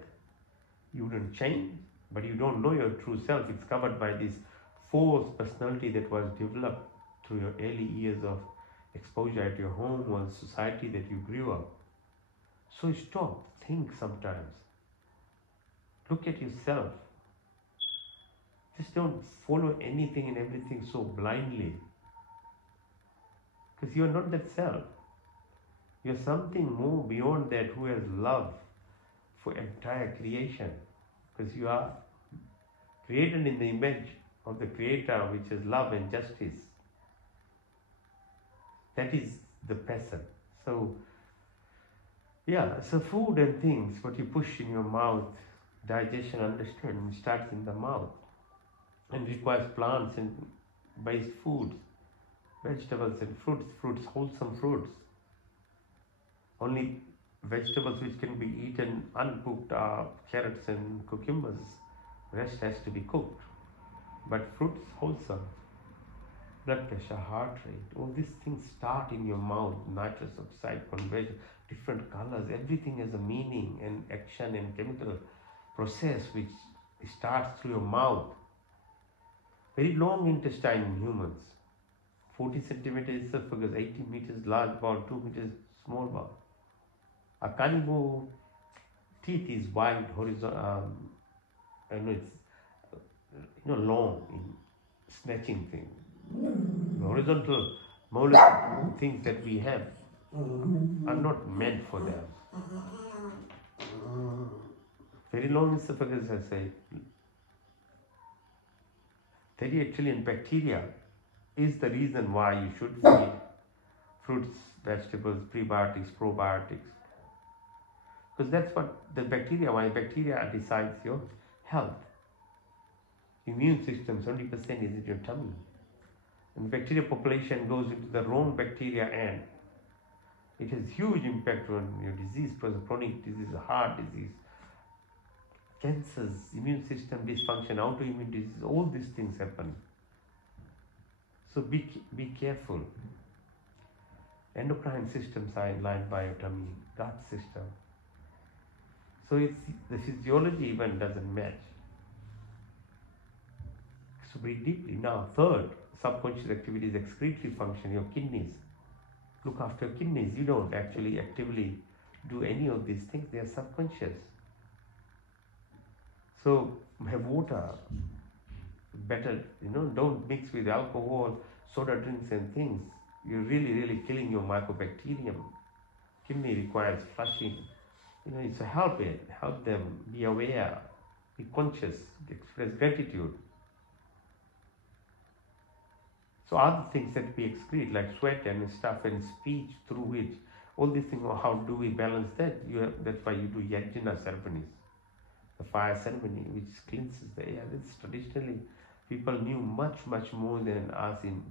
You wouldn't change, but you don't know your true self. It's covered by this false personality that was developed through your early years of exposure at your home or the society that you grew up. So stop, think sometimes. Look at yourself. Just don't follow anything and everything so blindly. Because you're not that self. You're something more beyond that who has love for entire creation. Because you are created in the image of the Creator, which is love and justice. That is the person. So, yeah, so food and things, what you push in your mouth, digestion, understanding starts in the mouth and requires plants and based foods, vegetables and fruits, wholesome fruits. Only vegetables which can be eaten uncooked are carrots and cucumbers. Rest has to be cooked. But fruits wholesome. Blood pressure, heart rate, all these things start in your mouth. Nitrous oxide, conversion, different colors, everything has a meaning and action and chemical process which starts through your mouth. Very long intestine in humans. 40 centimeters esophagus, 80 meters large bowel, 2 meters small bowel. A carnivore teeth is wide, horizontal, I know it's long in snatching thing. The horizontal molar things that we have are not meant for them. Very long esophagus, I say. 38 trillion bacteria is the reason why you should feed fruits, vegetables, prebiotics, probiotics. Because that's what why bacteria decides your health. Immune system, 70% is in your tummy. And bacteria population goes into the wrong bacteria and it has huge impact on your disease, chronic disease, heart disease, cancers, immune system dysfunction, autoimmune disease, all these things happen. So be careful. Endocrine systems are in line by your tummy, gut system. So it's the physiology even doesn't match. So breathe deeply. Now, third, subconscious activity is excretory function, your kidneys. Look after your kidneys. You don't actually actively do any of these things, they are subconscious. So have water, better, don't mix with alcohol, soda drinks and things. You're really killing your mycobacterium. Kidney requires flushing. It's a help them be aware, be conscious, express gratitude. So other things that we excrete like sweat and stuff and speech through which, all these things, how do we balance that? That's why you do yajna ceremonies, the fire ceremony which cleanses the air. This traditionally people knew much more than us in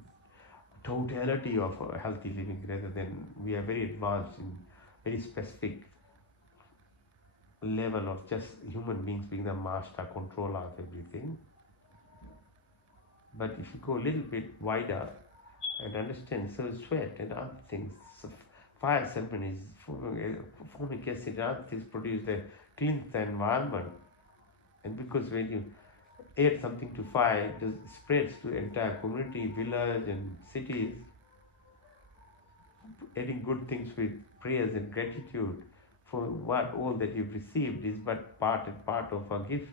totality of healthy living, rather than we are very advanced in very specific level of just human beings being the master controller of everything. But if you go a little bit wider and understand, so sweat and other things, so fire ceremonies, formic acid and other things produce a clean environment. And because when you add something to fire, it spreads to entire community, village and cities. adding good things with prayers and gratitude for what all that you've received is but part and part of a gift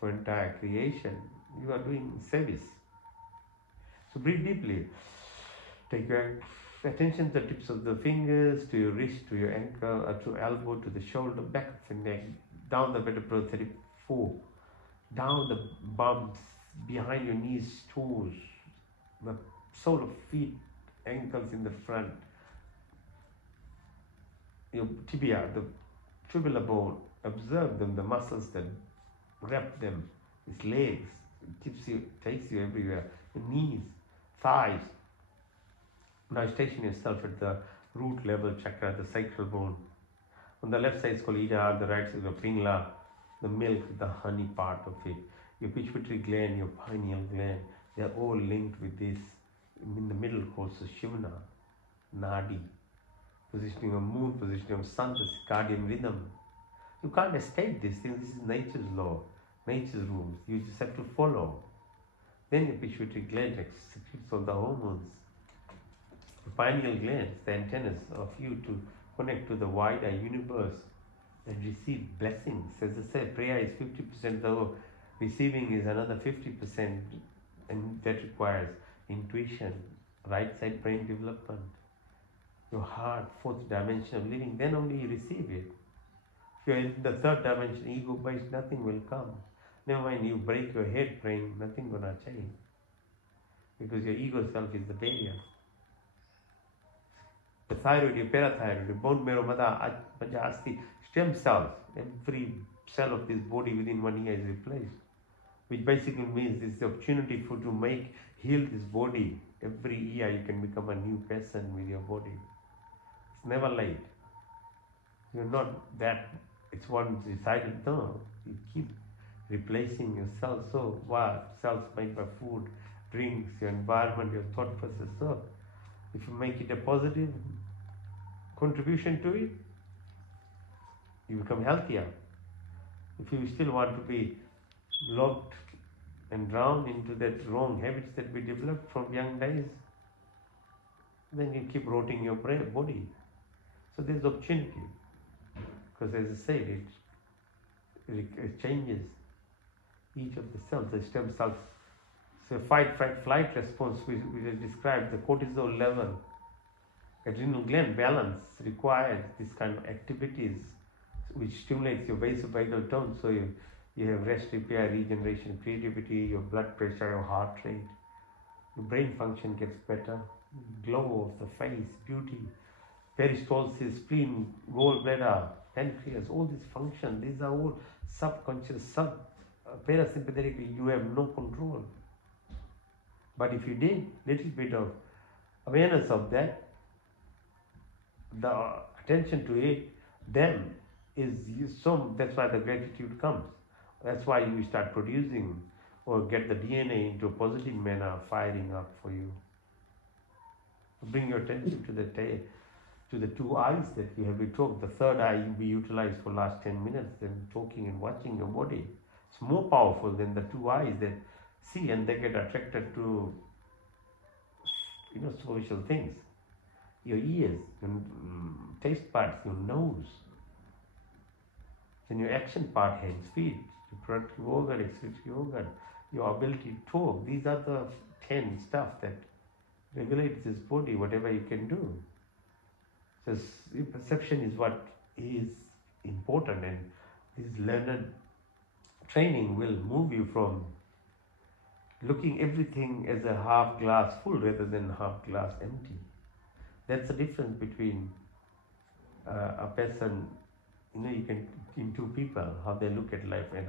for entire creation. You are doing service. So breathe deeply. Take your attention to the tips of the fingers, to your wrist, to your ankle, to elbow, to the shoulder, back of the neck, down the vertebra 34, down the bumps, behind your knees, toes, the sole of feet, ankles in the front, your tibia, the tubular bone. Observe them, the muscles that wrap them, his legs, takes you everywhere, the knees, thighs. Now station yourself at the root level chakra, the sacral bone. On the left side is called Ida, on the right side is the Pingla, the milk, the honey part of it. Your pituitary gland, your pineal gland, they are all linked with this. In the middle called Sushumna, Nadi, positioning of moon, positioning of sun, the circadian rhythm. You can't escape this thing. This is nature's law, nature's rules. You just have to follow. Then your pituitary gland secretes all the hormones. The pineal glands, the antennas of you to connect to the wider universe and receive blessings. As I said, prayer is 50%, though receiving is another 50%, and that requires intuition, right side brain development, your heart, fourth dimension of living, then only you receive it. If you're in the third dimension, ego-based, nothing will come. Never mind, you break your head praying, nothing gonna change. Because your ego self is the barrier. The thyroid, your parathyroid, your bone marrow, mada, paja, asti, stem cells, every cell of this body within 1 year is replaced. Which basically means this is the opportunity for to heal this body. Every year you can become a new person with your body. It's never late. You're not that, it's one decided, no. You keep replacing your cells. So what? Cells made by food, drinks, your environment, your thought process. So if you make it a positive contribution to it, you become healthier. If you still want to be locked and drowned into that wrong habits that we developed from young days, then you keep rotting your body. So there's opportunity. Because as I said, it changes each of the cells, the stem cells. So fight, flight response, we have described the cortisol level, adrenal gland balance requires this kind of activities which stimulates your vasovagal tone. So you have rest, repair, regeneration, creativity, your blood pressure, your heart rate, your brain function gets better, glow of the face, beauty, peristalsis, spleen, gallbladder, pancreas, all these function, these are all subconscious, parasympathetically, you have no control. But if you did little bit of awareness of that, the attention to it, then that's why the gratitude comes. That's why you start producing or get the DNA into a positive manner firing up for you. Bring your attention to the two eyes that we have. We talked, the third eye we utilized for last 10 minutes, then talking and watching your body. It's more powerful than the two eyes that see and they get attracted to superficial things. Your ears, your taste buds, your nose, then your action part, hands, feet, your productive organ, excretory organ, your ability to talk. These are the 10 stuff that regulates this body, whatever you can do. So perception is what is important, and this learned training will move you from looking everything as a half glass full rather than half glass empty. That's the difference between a person, you can, in two people, how they look at life and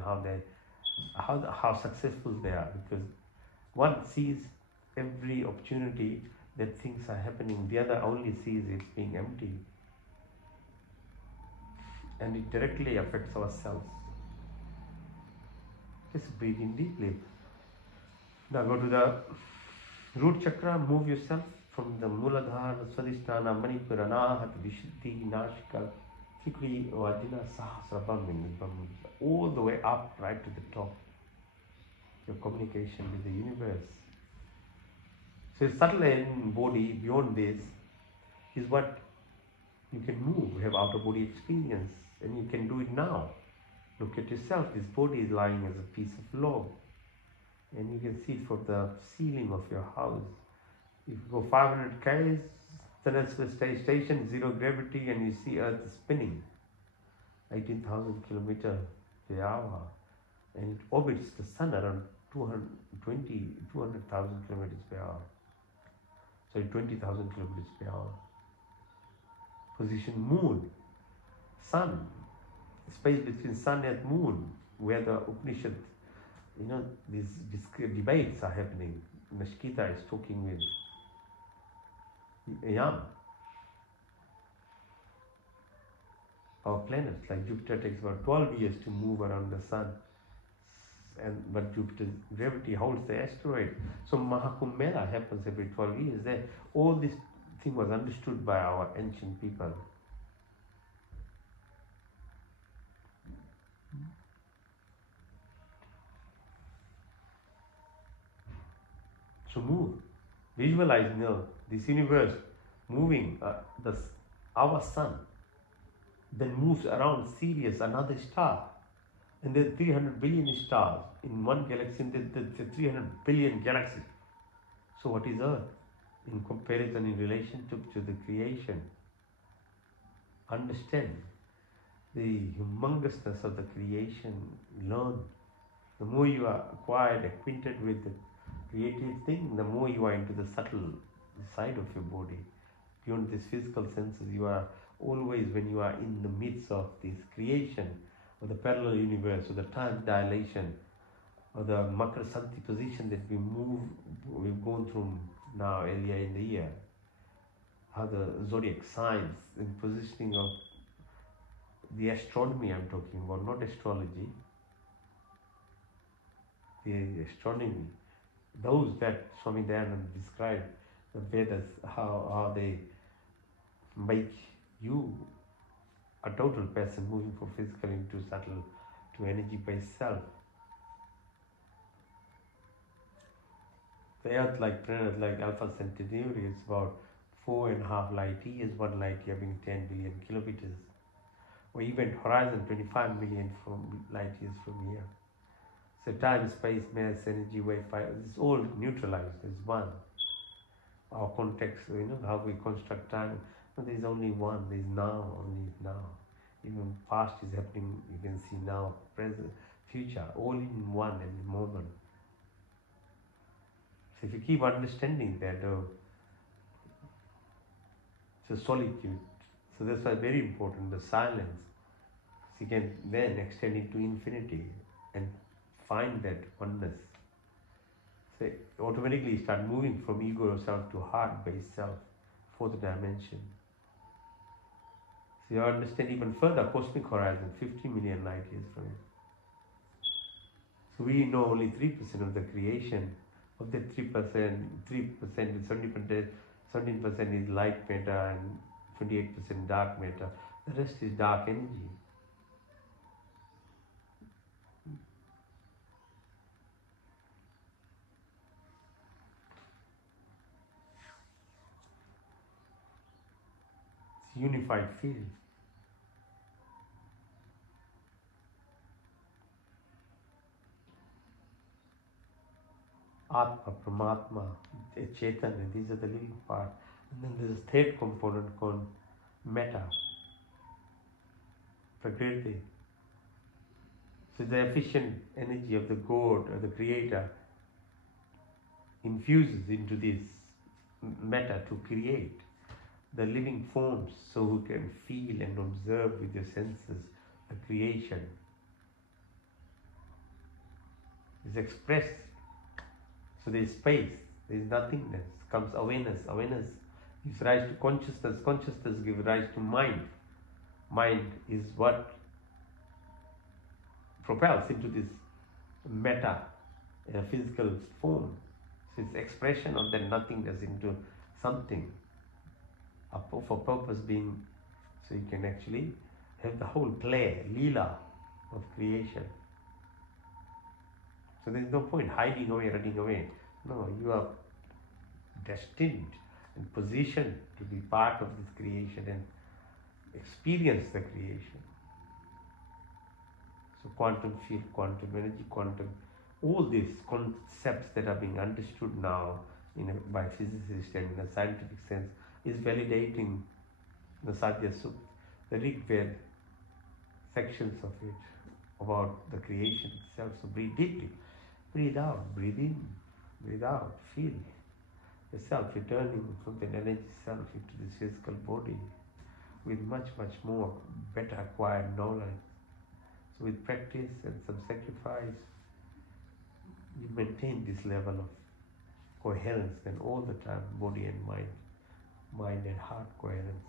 how successful they are. Because one sees every opportunity that things are happening, the other only sees it being empty. And it directly affects ourselves. Just breathe in deeply. Now go to the root chakra, move yourself from the Muladhara, Swadhisthana, Manipura, Anahat, Vishuddhi, Nashika, Fikri, Vajna, Sahasrabam, all the way up right to the top. Your communication with the universe. So subtle in body, beyond this, is what you can move, have outer body experience, and you can do it now. Look at yourself. This body is lying as a piece of log, and you can see it from the ceiling of your house. If you go 500 k's, International Space Station, zero gravity, and you see Earth spinning 18,000 kilometers per hour, and it orbits the sun around 200,000 kilometers per hour. Sorry, 20,000 kilometers per hour. Position Moon, Sun, space between Sun and Moon, where the Upanishad, these debates are happening. Nashkita is talking with Yam. Our planets, like Jupiter, takes about 12 years to move around the Sun, but Jupiter's gravity holds the asteroid. So Mahakumbh Mela happens every 12 years. There, all this thing was understood by our ancient people. So move, visualize now this universe moving, our sun then moves around Sirius, another star, and there are 300 billion stars in one galaxy, and there are 300 billion galaxies. So what is Earth in comparison, in relationship to the creation? Understand the humongousness of the creation. Learn. The more you are acquainted with the creative thing, the more you are into the subtle side of your body. Beyond these physical senses, you are always, when you are in the midst of this creation, or the parallel universe, or the time dilation, or the Makara Santi position that we've gone through now earlier in the year, how the zodiac signs and positioning of the astronomy I'm talking about, not astrology, the astronomy, those that Swami Dayananda described, the Vedas, how they make you a total person moving from physical into subtle to energy-based self. The Earth, like planet like Alpha Centauri, is about 4.5 light years, 1 light year being 10 billion kilometers. Or Event Horizon, 25 million light years from here. So time, space, mass, energy, wave, fire, it's all neutralized as one. Our context, how we construct time, there's only one, there's now, only now. Even past is happening, you can see now, present, future, all in one at the moment. So if you keep understanding that, so solitude, so that's why very important, the silence. So you can then extend it to infinity and find that oneness. So automatically you start moving from ego self to heart-based self, fourth dimension. So you understand even further, cosmic horizon, 50 million light years from it. So we know only 3% of the creation. Of that 3%, 17% is light matter and 28% dark matter. The rest is dark energy. It's unified field. Atma, Paramatma, Chaitanya, these are the living part. And then there's a third component called Metta, Prakriti. So the efficient energy of the God or the Creator infuses into this Metta to create the living forms, so you can feel and observe with your senses the creation. Is expressed. So there is space, there is nothingness, comes awareness, awareness gives rise to consciousness, consciousness gives rise to mind. Mind is what propels into this metta, physical form. So it's expression of that nothingness into something, for purpose being, so you can actually have the whole play, leela of creation. So there is no point hiding away, running away. No, you are destined and positioned to be part of this creation and experience the creation. So quantum field, quantum energy, quantum, all these concepts that are being understood now by physicists and in a scientific sense is validating the Sadhya Sukta, the Rig Veda sections of it about the creation itself. So breathe deeply, breathe out, breathe in, breathe out, feel yourself returning from the energy self into this physical body with much more better acquired knowledge. So with practice and some sacrifice, you maintain this level of coherence and all the time, body and mind and heart coherence.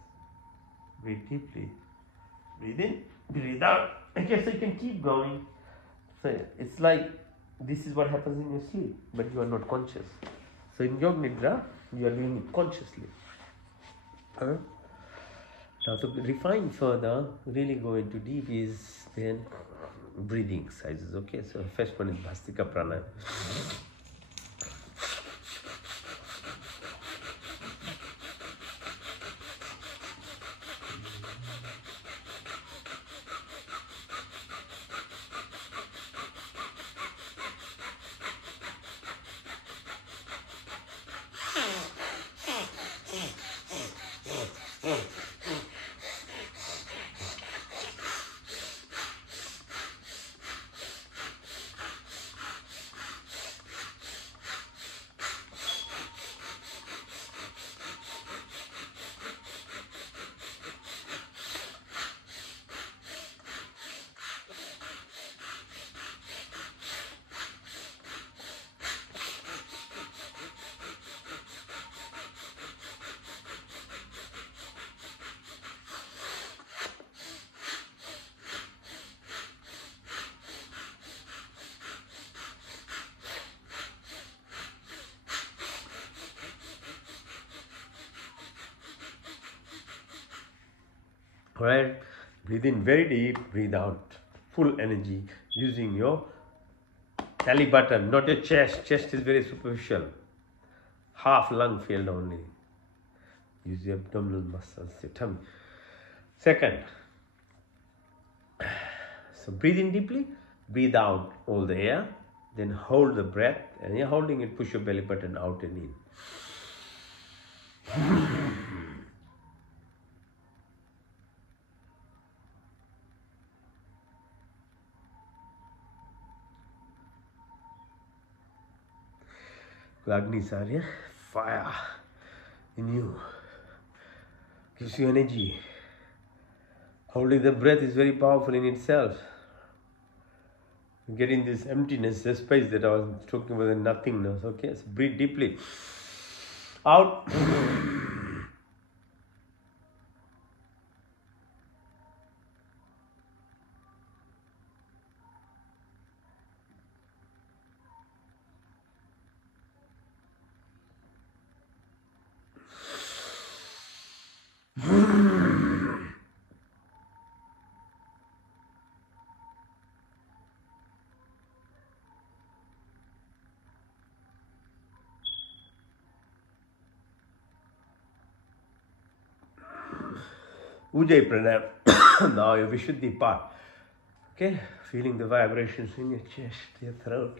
Breathe deeply, breathe in, breathe out. Okay, so you can keep going. So it's like this is what happens in your sleep, but you are not conscious. So in Yog Nidra, you are doing it consciously. Now to refine further, really go into deep is then breathing exercises. Okay, so first one is Bhastika Pranayama. Alright, breathe in very deep, breathe out full energy using your belly button, not your chest. Chest is very superficial. Half lung filled only. Use your abdominal muscles, your tummy. Second, so breathe in deeply, breathe out all the air, then hold the breath, and you're holding it, push your belly button out and in. Agni Sarya, fire in you, gives you energy. Holding the breath is very powerful in itself. Getting this emptiness, the space that I was talking about, the nothingness. Okay, so breathe deeply. Out. Ujjayi Pranayama. Now your Vishuddhi part. Okay, feeling the vibrations in your chest, your throat.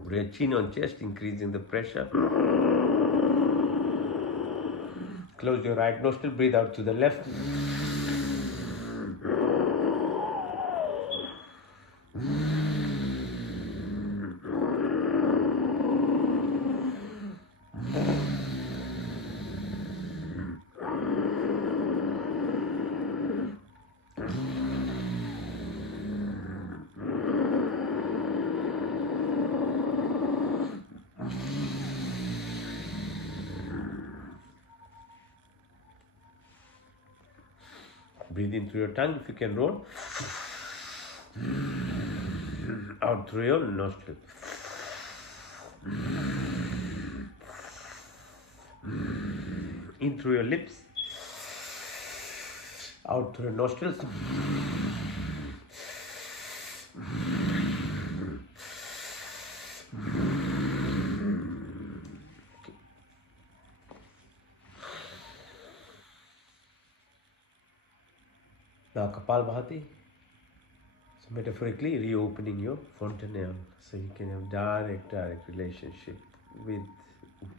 Breathe chin on chest, increasing the pressure. Close your right nostril, breathe out to the left. Breathe in through your tongue if you can roll. Out through your nostril. In through your lips, out through your nostrils. Now Kapalbhati. So metaphorically reopening your fontanelle so you can have direct relationship with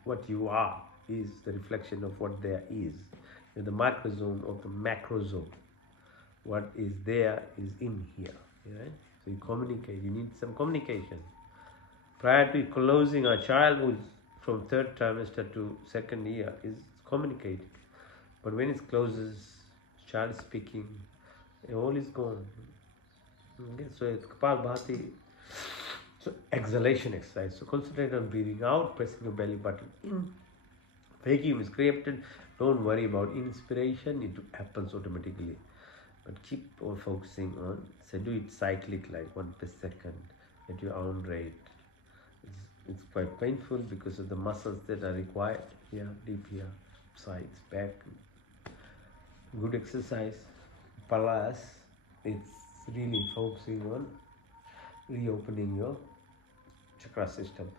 what you are is the reflection of what there is. You're the microsome of the macrosome. What is there is in here. Right? So you communicate. You need some communication. Prior to closing, a child who's from third trimester to second year is communicating. But when it closes, child is speaking, all is gone. Okay, so it's Kapalbhati. So exhalation exercise. So concentrate on breathing out, pressing your belly button in. Vacuum is created. Don't worry about inspiration. It happens automatically. But keep on focusing on. So do it cyclic, like 1 per second at your own rate. It's quite painful because of the muscles that are required here, deep here, sides, back. Good exercise. Palas, it's really focusing on reopening your chakra system.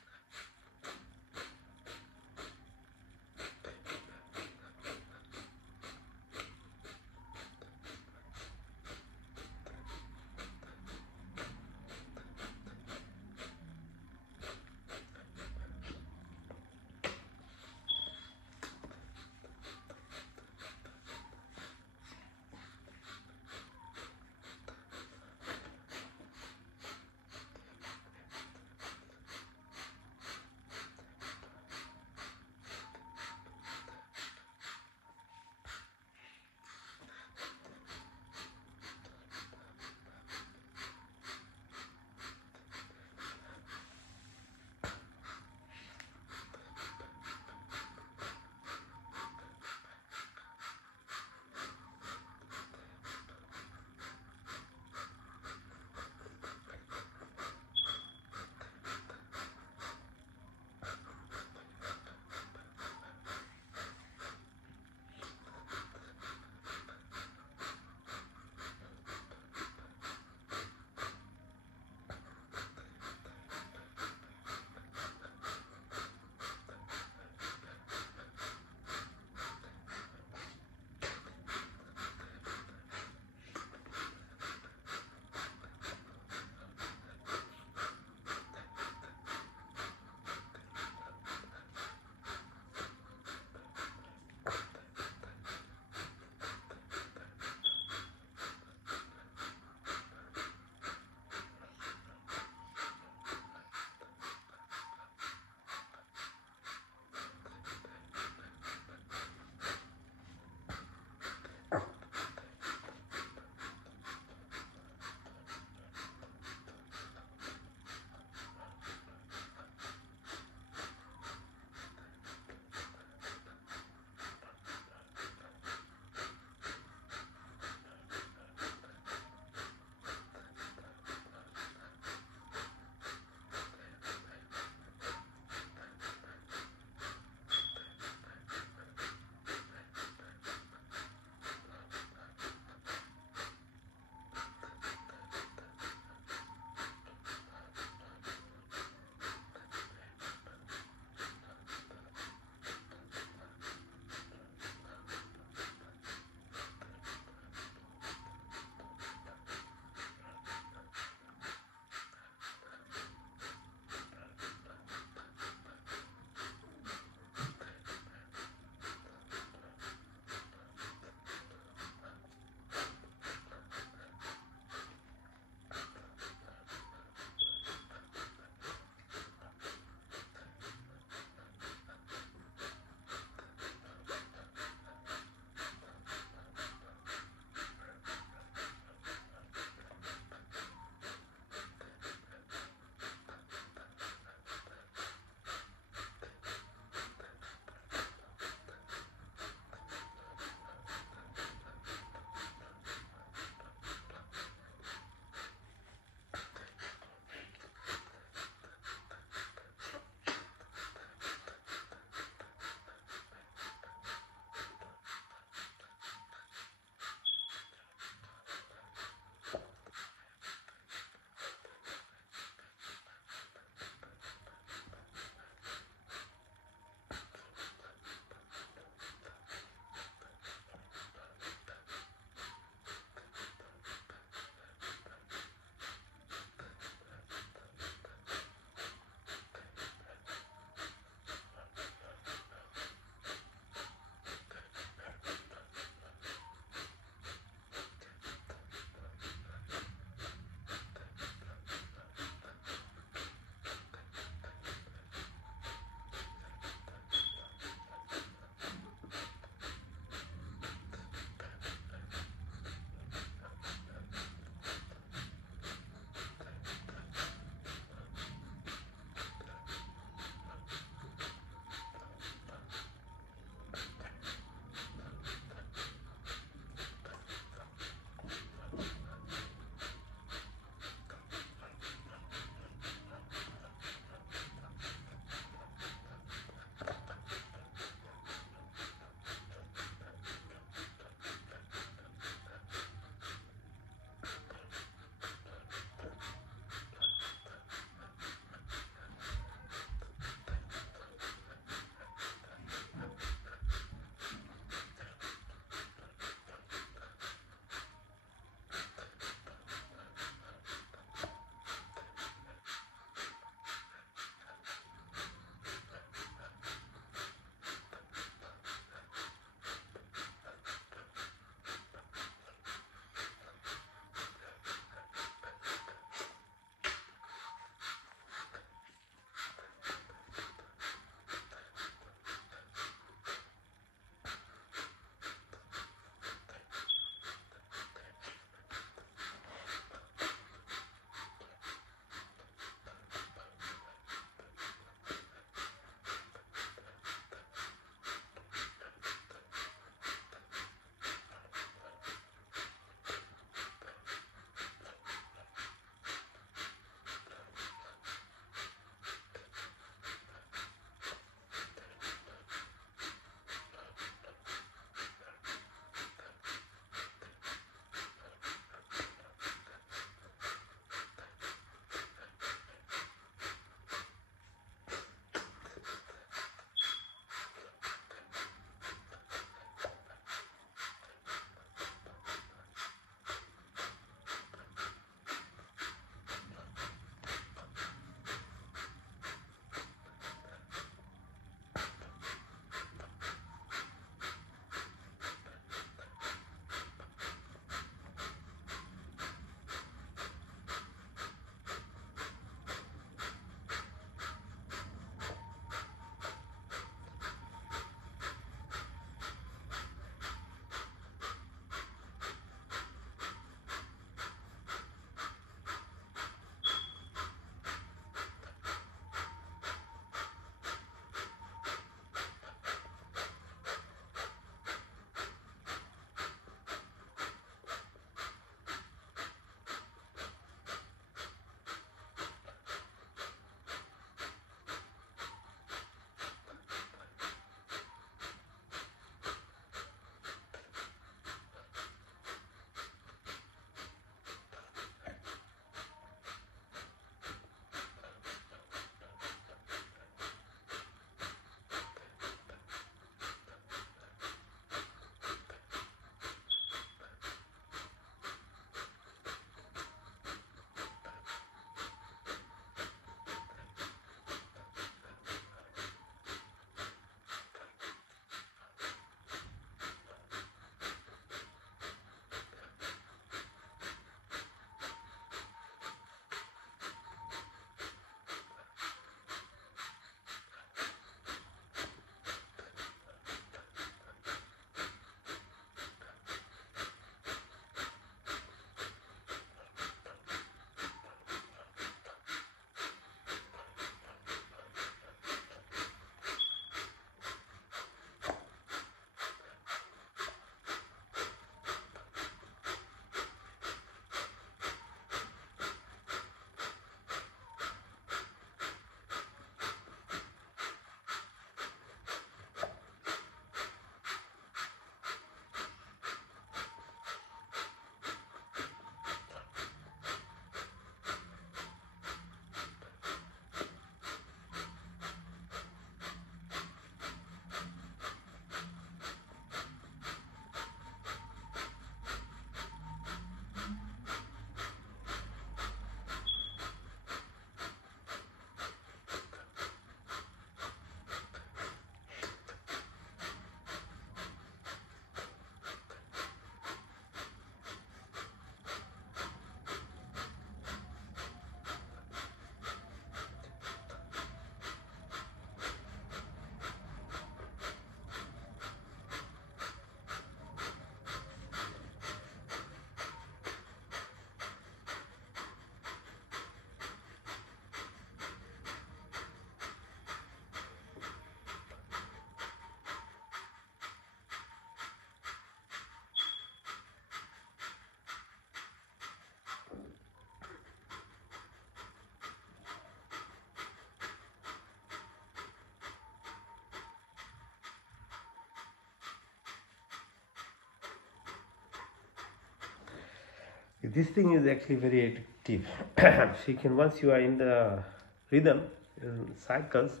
This thing is actually very addictive. So you can, once you are in the rhythm, in cycles,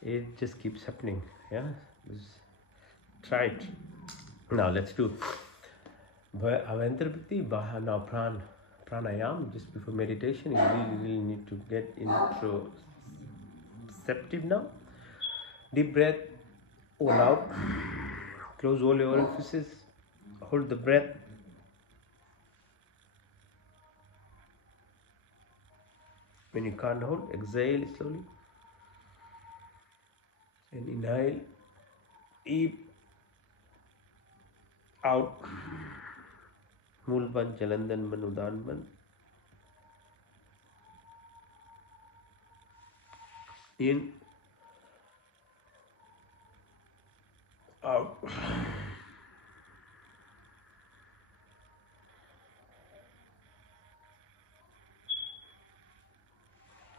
it just keeps happening. Yeah, just try it. Now let's do Aventrapati Bahana Pranayam just before meditation. You really need to get introspective now. Deep breath, all out. Close all your orifices. Hold the breath. When you can't hold, exhale slowly. And inhale. Deep. Out. Mulban, Jalandan, Manudanban. In. Out.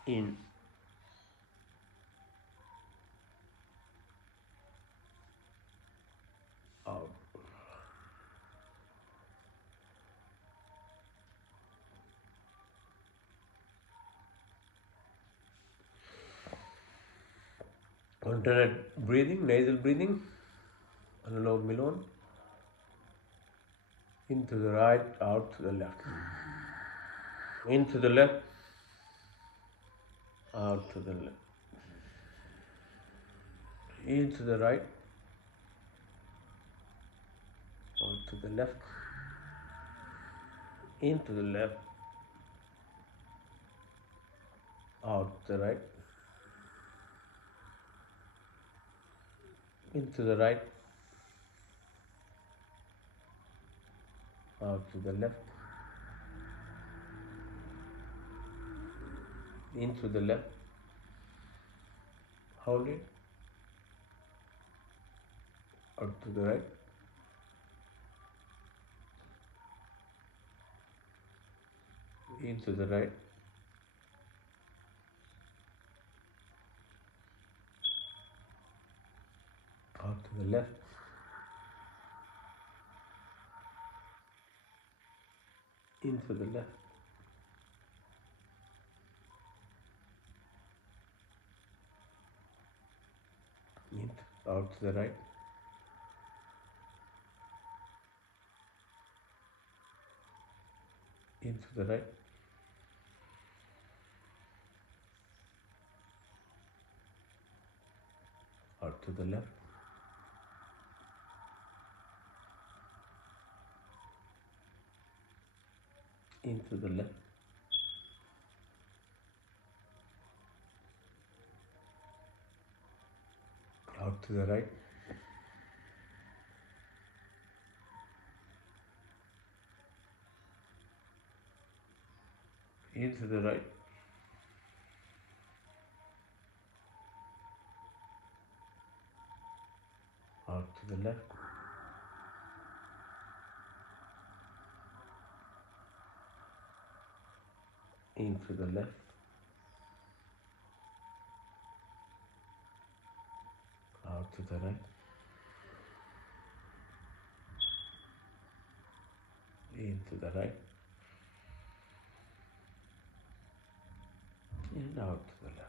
In. Out. Alternate breathing, nasal breathing. Anulom Milon. Into the right, out to the left. Into the left, out to the left. Into the right, out to the left. Into the left, out to the right. Into the right, out to the left. Into the left. Hold it. Out to the right. Into the right. Out to the left. Into the left. Out to the right. Into the right. Out to the left. Into the left. Out to the right. Into the right. Out to the left. Into the left. Out to the right. Into the right. And out to the left.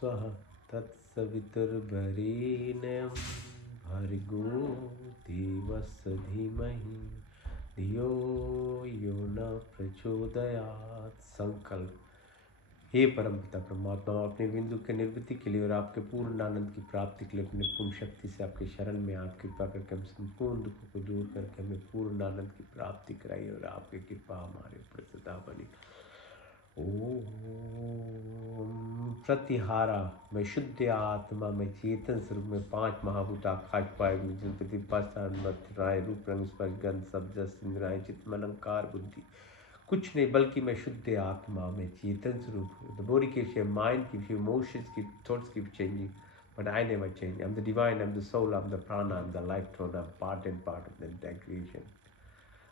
Swaha Tatsaviturvarenyam Bhargo Devasya Dhimahi Dhiyo Yona Prachodayat. Sankalp. हे परम पिता परमात्मा, अपने बिंदु के निर्वृत्ति के लिए और आपके पूर्ण आनंद की प्राप्ति के लिए अपने पूर्ण शक्ति से आपके शरण में आप कृपा करके हम संपूर्ण दुखों को दूर करके हमें पूर्ण आनंद की प्राप्ति कराई और आपकी कृपा हमारे ऊपर सदा बनी। ओम प्रतिहारा मैं शुद्ध आत्मा में चेतन स्वरूप में 5 महाभूत आकाश वायु जल पृथ्वी पाषाण राय रूप रंग स्पर्श गंध शब्द इंद्रिय चित्त मन अहंकार बुद्धि कुछ नहीं बल्कि मैं शुद्ध आत्मा में चेतन स्वरूप हूँ। The body keeps your mind, keeps your emotions, thoughts keep changing, but I never change. I'm the divine, I'm the soul, I'm the prana, I'm the life throne, I'm part and part of the entire creation.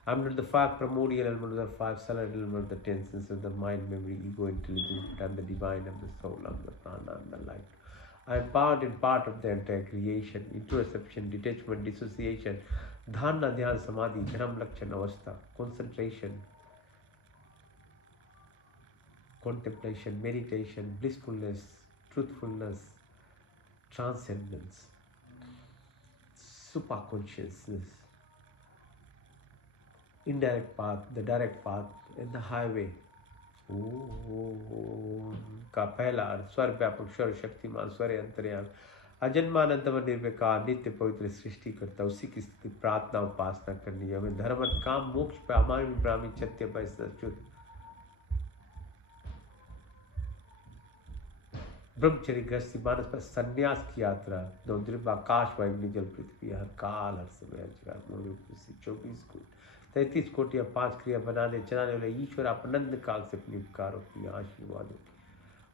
I'm not the 5 primordial element, the 5 solid element, the 10 senses of the mind, memory, ego, intelligence, but I'm the divine, I'm the soul, I'm the prana, I'm the life. I'm part and part of the entire creation. Introspection, detachment, dissociation, dharana, dhyan, samadhi, dharma, lakshan, avastha, concentration, contemplation, meditation, blissfulness, truthfulness, transcendence, super consciousness, indirect path, the direct path, and the highway. ओम का पहला अर्थ स्वर व्यापक स्वर शक्तिमान स्वर अंतर्याम अजन्मानंदम निर्विकार नित्य पवित्र सृष्टि करता उसी की स्थिति प्रार्थना उपासना करनी है। हमें धर्म काम मोक्ष पे हमारे ब्राह्मण सत्य वैष्णव ब्रह्मचर्य गृहस्थी मानस पर संन्यास की यात्रा द्रव्य आकाश वायु जल पृथ्वी हर काल हर समय 24 कोटि 33 कोटि 5 क्रिया बनाने चलाने वाले ईश्वर आप अनंत काल से अपनी उपकारों की आशीर्वादों की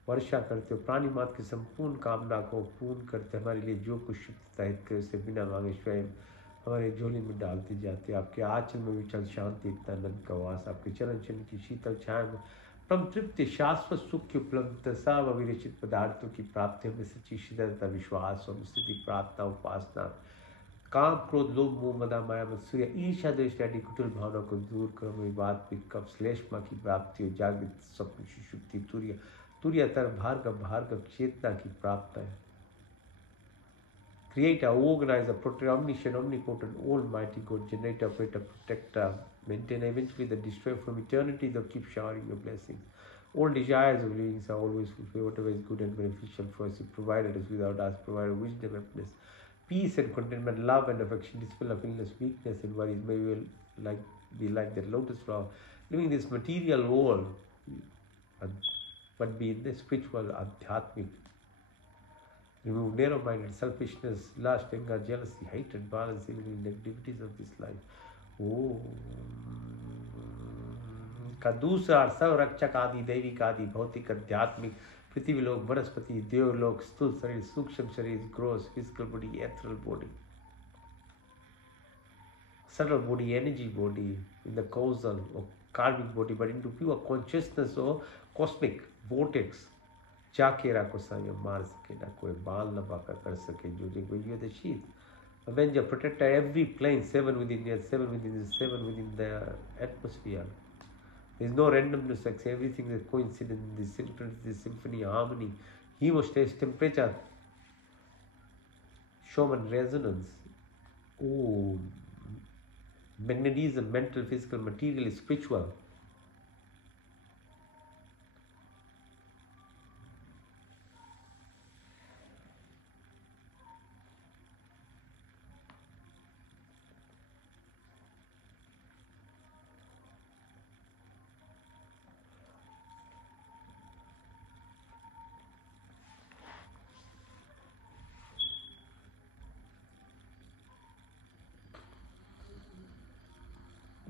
वर्षा करते हो। प्राणी मात्र की संपूर्ण कामना को पूर्ण करते हमारे लिए जो कुछ शुद्धता हित करे उसे बिना मांगे स्वयं हमारे झोली में डालते जाते। आपके आंचल में विचल शांति इतना आनंद का वास आपके चरण चिन्ह की शीतल छाया में परम तृप्ति शाश्वत सुख की उपलब्धता सब अविरचित पदार्थों की प्राप्ति में सच्ची शीतलता विश्वास और स्थिति प्रार्थना उपासना काम क्रोध लोभ मोह मदा माया मत्सर्य ईर्ष्या द्वेष आदि कुटिल भावना को दूर करो। मेरी बात पिकअप श्लेष्मा की प्राप्ति हो जागृत स्वप्न सुषुप्ति तुर्य तुर्यतर भार्गव चेतना की प्राप्त है। Creator, organizer, protector, omniscient, omnipotent, almighty God, generator, operator, protector, maintainer, eventually the destroyer from eternity, they'll keep showering your blessings. All desires of livings are always fulfilled, whatever is good and beneficial for us. You provided us without us, provided wisdom, happiness, peace and contentment, love and affection, dispel of illness, weakness and worries. May we be like that lotus flower, living this material world, but be in the spiritual, adhyatmic. Remove narrow-minded selfishness, lust, anger, jealousy, hatred, violence, evil, negativities of this life. का दूसरा अर्थ संरक्षक आदि दैविक आदि भौतिक आध्यात्मिक पृथ्वी लोक वनस्पति देवलोक स्थूल शरीर सूक्ष्म शरीर gross physical body ethereal body subtle body energy body in the causal or karmic body but into pure consciousness or cosmic vortex जाके राको संयम मार सके ना कोई बाल न बाका कर सके जो जो you are the sheath avenger protector every plane 7 within the 7 within the 7 within the atmosphere. There is no randomness, everything is coincident, the synchronicity, the symphony, harmony, hemostasis, temperature, Schumann resonance. Oh, magnetism, mental, physical, material, spiritual.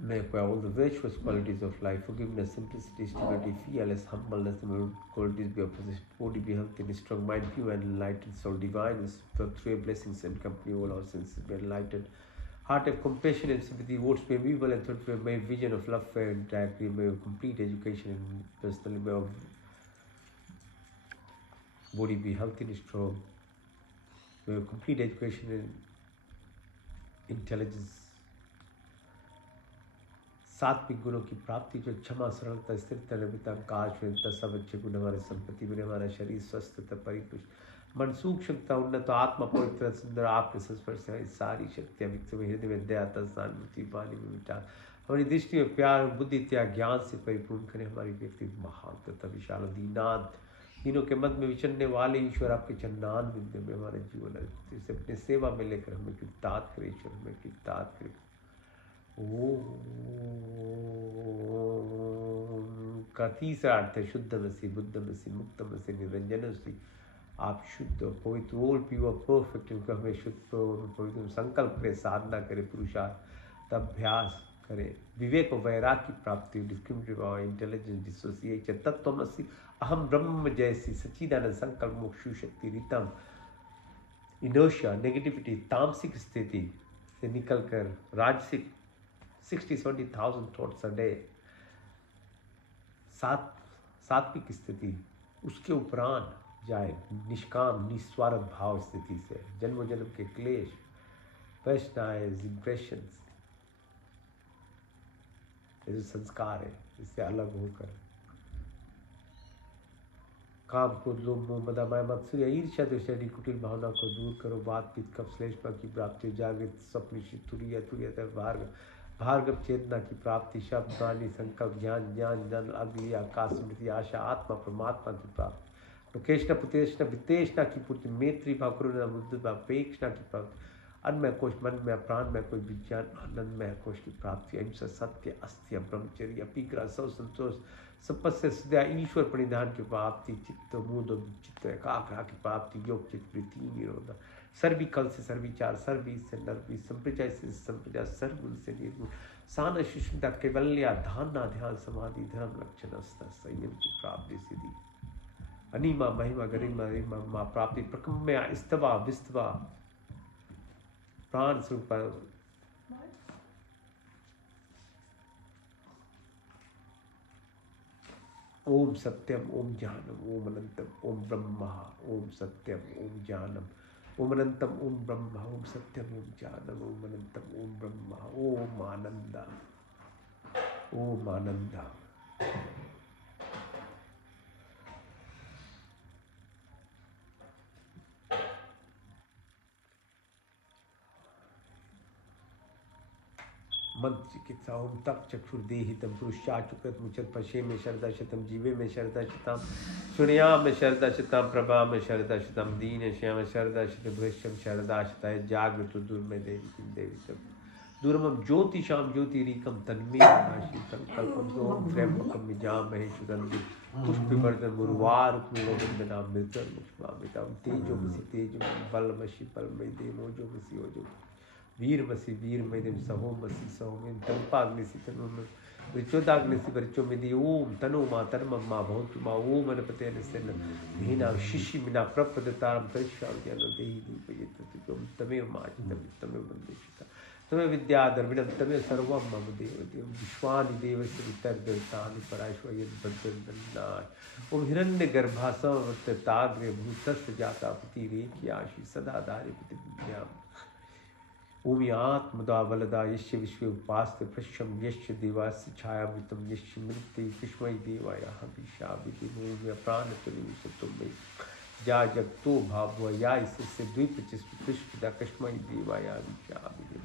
May acquire all the virtuous qualities of life, forgiveness, simplicity, stability, fearless, humbleness, the qualities be opposite, body be healthy, strong mind, pure and enlightened, soul divine, through blessings and company, all our senses be enlightened. Heart of compassion and sympathy, words be amiable and thoughtful, may vision of love, fair and directly, may have complete education and personally, may have body be healthy and strong, may have complete education and intelligence. सात्विक गुणों की प्राप्ति जो क्षमा सरलता स्थिरता नम्रता काश सब अच्छे गुण हमारे संपत्ति में हमारा शरीर स्वस्थ तथा परिपुष्ट मन सूक्ष्मता उन्नत आत्मा पवित्र सुंदर आपके संस्पर्श से सारी शक्तियां विकसित हृदय में दया स्थान मृत्यु पानी में मिटा हमारी दृष्टि में प्यार बुद्धि त्याग ज्ञान से परिपूर्ण करें। हमारी व्यक्तित्व महान तथा विशाल दीनाथ तीनों के मध्य में विचरने वाले ईश्वर आपके चन्नान बिंदु में हमारे जीवन से अपने सेवा में लेकर हमें कृतार्थ करे ईश्वर, हमें कृतार्थ करे। ओम का तीसरा अर्थ है शुद्धमसि बुद्धमसि मुक्तमसि निरंजनमसि। आप शुद्ध पवित्र और प्योर परफेक्ट, इनको हमें शुद्ध पवित्र संकल्प करें, साधना करें, पुरुषार्थ अभ्यास करें, विवेक और वैराग की प्राप्ति, डिस्क्रिमिनेटिव इंटेलिजेंस डिसोसिएशन, तत्वमसि अहम ब्रह्म जैसी सच्चिदानंद संकल्प मोक्ष शक्ति रितम इनर्शिया नेगेटिविटी तामसिक स्थिति से निकलकर राजसिक 60-70,000 थॉट्स अ डे, सात्विक स्थिति, उसके उपरांत जाए निष्काम निस्वार्थ भाव स्थिति से जन्म जन्म के क्लेश पर्सनलाइज्ड इंप्रेशंस ये जो संस्कार है इससे अलग होकर काम क्रोध लोभ मोह मद माया मत्सर्य ईर्ष्या द्वेष कुटिल भावना को दूर करो। बात पीत कप श्लेष्मा की प्राप्ति, जागृत स्वप्न तुरीय तुरीय भार्गव चेतना की प्राप्ति, शब्द वाणी संकल्प ज्ञान ज्ञान जन अग्नि आकाश स्मृति आशा आत्मा परमात्मा की प्राप्ति, लोकेशना पुतेशना वितेशना की पूर्ति, मैत्री भाव करुणा बुद्ध भाव अपेक्षना की प्राप्ति, अन्नमय कोश मन में प्राण में कोई विज्ञान आनंदमय कोश की प्राप्ति, अहिंसा सत्य अस्त्य ब्रह्मचर्य अपिग्रह सौ संतोष सपस्य सद्या ईश्वर परिधान की प्राप्ति, चित्त मूद चित्त एकाग्रह की प्राप्ति, योग चित्त वृत्ति निरोध, सर्वी कल से सर्विचार, सर्वी से नर्वी, संप्रजय से संप्रजा, सर्वगुण से निर्गुण, सान शिष्णता कैवल्या धारणा ध्यान समाधि धर्म लक्षण संयम की प्राप्ति सिद्धि, अनिमा महिमा गरिमा गरिमा प्राप्ति, प्रकम्या स्तवा विस्तवा प्राण स्वरूप ओम सत्यम ओम ज्ञानम ओम अनंतम ओम ब्रह्मा ओम सत्यम ओम ज्ञानम ओम अनंतम ओम ब्रह्मा ओम सत्यम ओम ज्ञानम ओम अनंतम ओम ब्रह्मा ओम आनंदा ओम आनंदा। मंत्र चिकित्सा ओम तप चक्षुर्देहितम पुरुषाचुकृत मुचत पशे में शरदा शतम जीवे में शरदा शतम सुनिया में शरदा शतम प्रभा में शरदा शतम दीन श्याम शरदा शत भृश्यम शरदा शताय जागृत दुर्मे देवी देवितम दूरमम ज्योतिषाम ज्योतिरीकम तन्मे नाशी संकल्पम ओम त्र्यंबकम विजाम महेश्वरंदि पुष्पवर्धन मुर्वार गोविंदनाम मृतम मुष्मामितम तेजोमसि तेजोमसि बलमसि बलमय देवोजोमसि ओजो वीरमसि वीरमयदेव सहोमसि सहोमेन तंपाग्निसि तनुम ऋचोदाग्निसि वरिचोमिदि ओम तनु मा तन्मम मा भवतु मा ओम अनपते नसेन धीना शिशि मिना प्रपदतारम तरिष्याम ज्ञानो देहि दीपयेत तुम तमेव माचितम तमेव वंदेशिता तमेव विद्या द्रविणम तमेव सर्वम मम देव देव विश्वानि देवस्य वितर्देवतानि पराश्वयद बद्धनाय ओम हिरण्य गर्भासवताग्रे भूतस्थ जाता पति रेख्याशि सदा धारे पति विद्याम ओम आत्मदा बलदा यश्य विश्व उपास्ते पृष्ठम यश्य देवास्य छायावृतम यश्य मृत्यु कृष्मय देवाय हविषा विधि प्राण तुम जा जग तो भाव या इससे द्वीप पुष्पिता कृष्मय देवाय हविषा विधि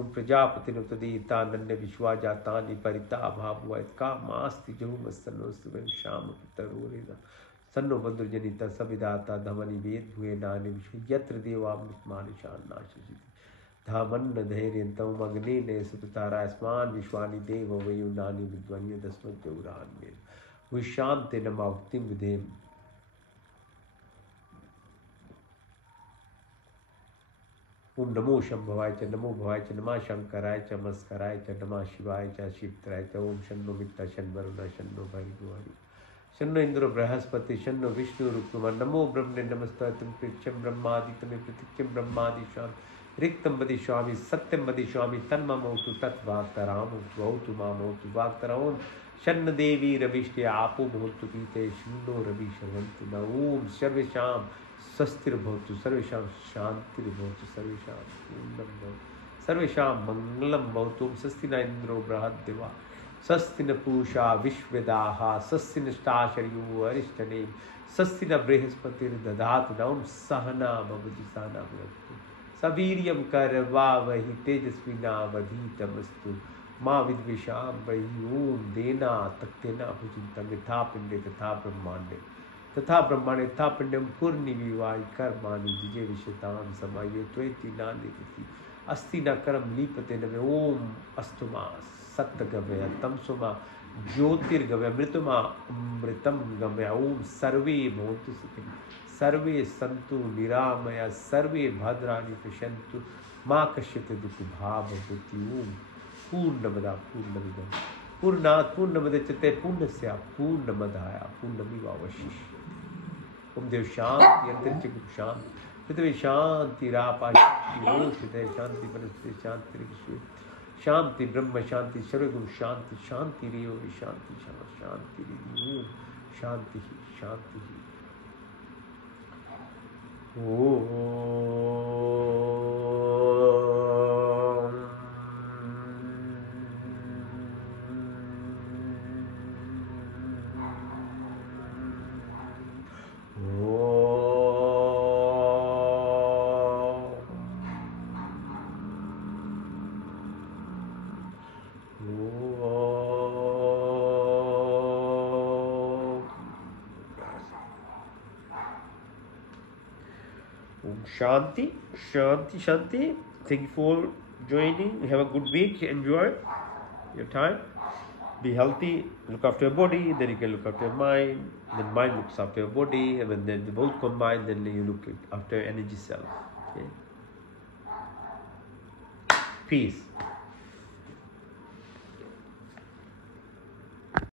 ओम प्रजापति तदेता नन्य विश्वा जाता परिता भाव का मास्ति जहुमस्तनो श्याम पितरोरेना सन्नो बंधुर्जनिता सविदाता धमनि वेद भुए नानि विश्व यत्र देवामृत मानुषान् नाशि धामन्न धैर्यन्तम अग्नि ने सुतारास्मान विश्वानि देव वयुनानि विद्वन्य दस्मज्जौरान में विशांते नमावतिम विधेम ओम नमो शंभवाय च नमो भवाय च नमः शंकराय च मस्कराय च नमः शिवाय च शिवत्राय च ओम शन्नो मित्ता शन्वरुण शन्नो भैरवि शन्नो इंद्रो बृहस्पति शन्नो विष्णु रुक्मा नमो ब्रह्मणे नमस्ते पृच्छम ब्रह्मादितमे प्रतीक्षम ब्रह्मादिशाम रिक्तम वदिष्यामि सत्यम वदिष्यामि तन्ममोतु तत्वाक्तराम भवतु मामोतु वाक्तराम शन्न देवी रविष्टे आपो भवतु पीते शन्नो रवि शर्वन्तु न ओम सर्वेषां स्वस्तिर्भवतु सर्वेषां शान्तिर्भवतु सर्वेषां पूर्णं भवतु सर्वेषां मङ्गलं भवतु स्वस्ति न इन्द्रो बृहद्देवा स्वस्ति न पूषा विश्ववेदाः स्वस्ति नष्टाशर्यो अरिष्टनेम स्वस्ति न बृहस्पतिर्दधातु नौं सहना भवतु सहना भवतु सवीर्यं करवावहि तेजस्विनावधीतमस्तु माँ विद्वेषाम बहि ओम देना तक्तेना भुजिंतम यथा पिंडे तथा ब्रह्मांडे तथा ब्रह्मांडे तथा पिंडम पूर्णिविवाहि कर्माणि द्विजे विशताम समाये त्वेति नानिति अस्ति न कर्म लीपते न ओम अस्तुमा सत्यगमय तमसुमा ज्योतिर्गमय मृतमा अमृतम गमय ओम सर्वे भवन्तु सुखिनः सर्वे सन्तु निरामया सर्वे भद्राणि पश्यन्तु माँ कश्चित् दुःख भाव भूति ओम पूर्णमदा पूर्णमिदं पूर्णात् पूर्णमुदच्यते पूर्णस्य पूर्णमदाय पूर्णमेवावशिष्यते। ओम देव शांति अंतरिक्ष की शांति पृथ्वी शांति रापा शांति शांति वनस्पति शांति विश्व शांति ब्रह्म शांति सर्वगुण शांति शांति रेव शांति शांति ओम शांति शांति Shanti, Shanti, Shanti. Thank you for joining. Have a good week. Enjoy your time. Be healthy. Look after your body. Then you can look after your mind. Then mind looks after your body. And when they both combine, then you look after your energy self. Okay. Peace.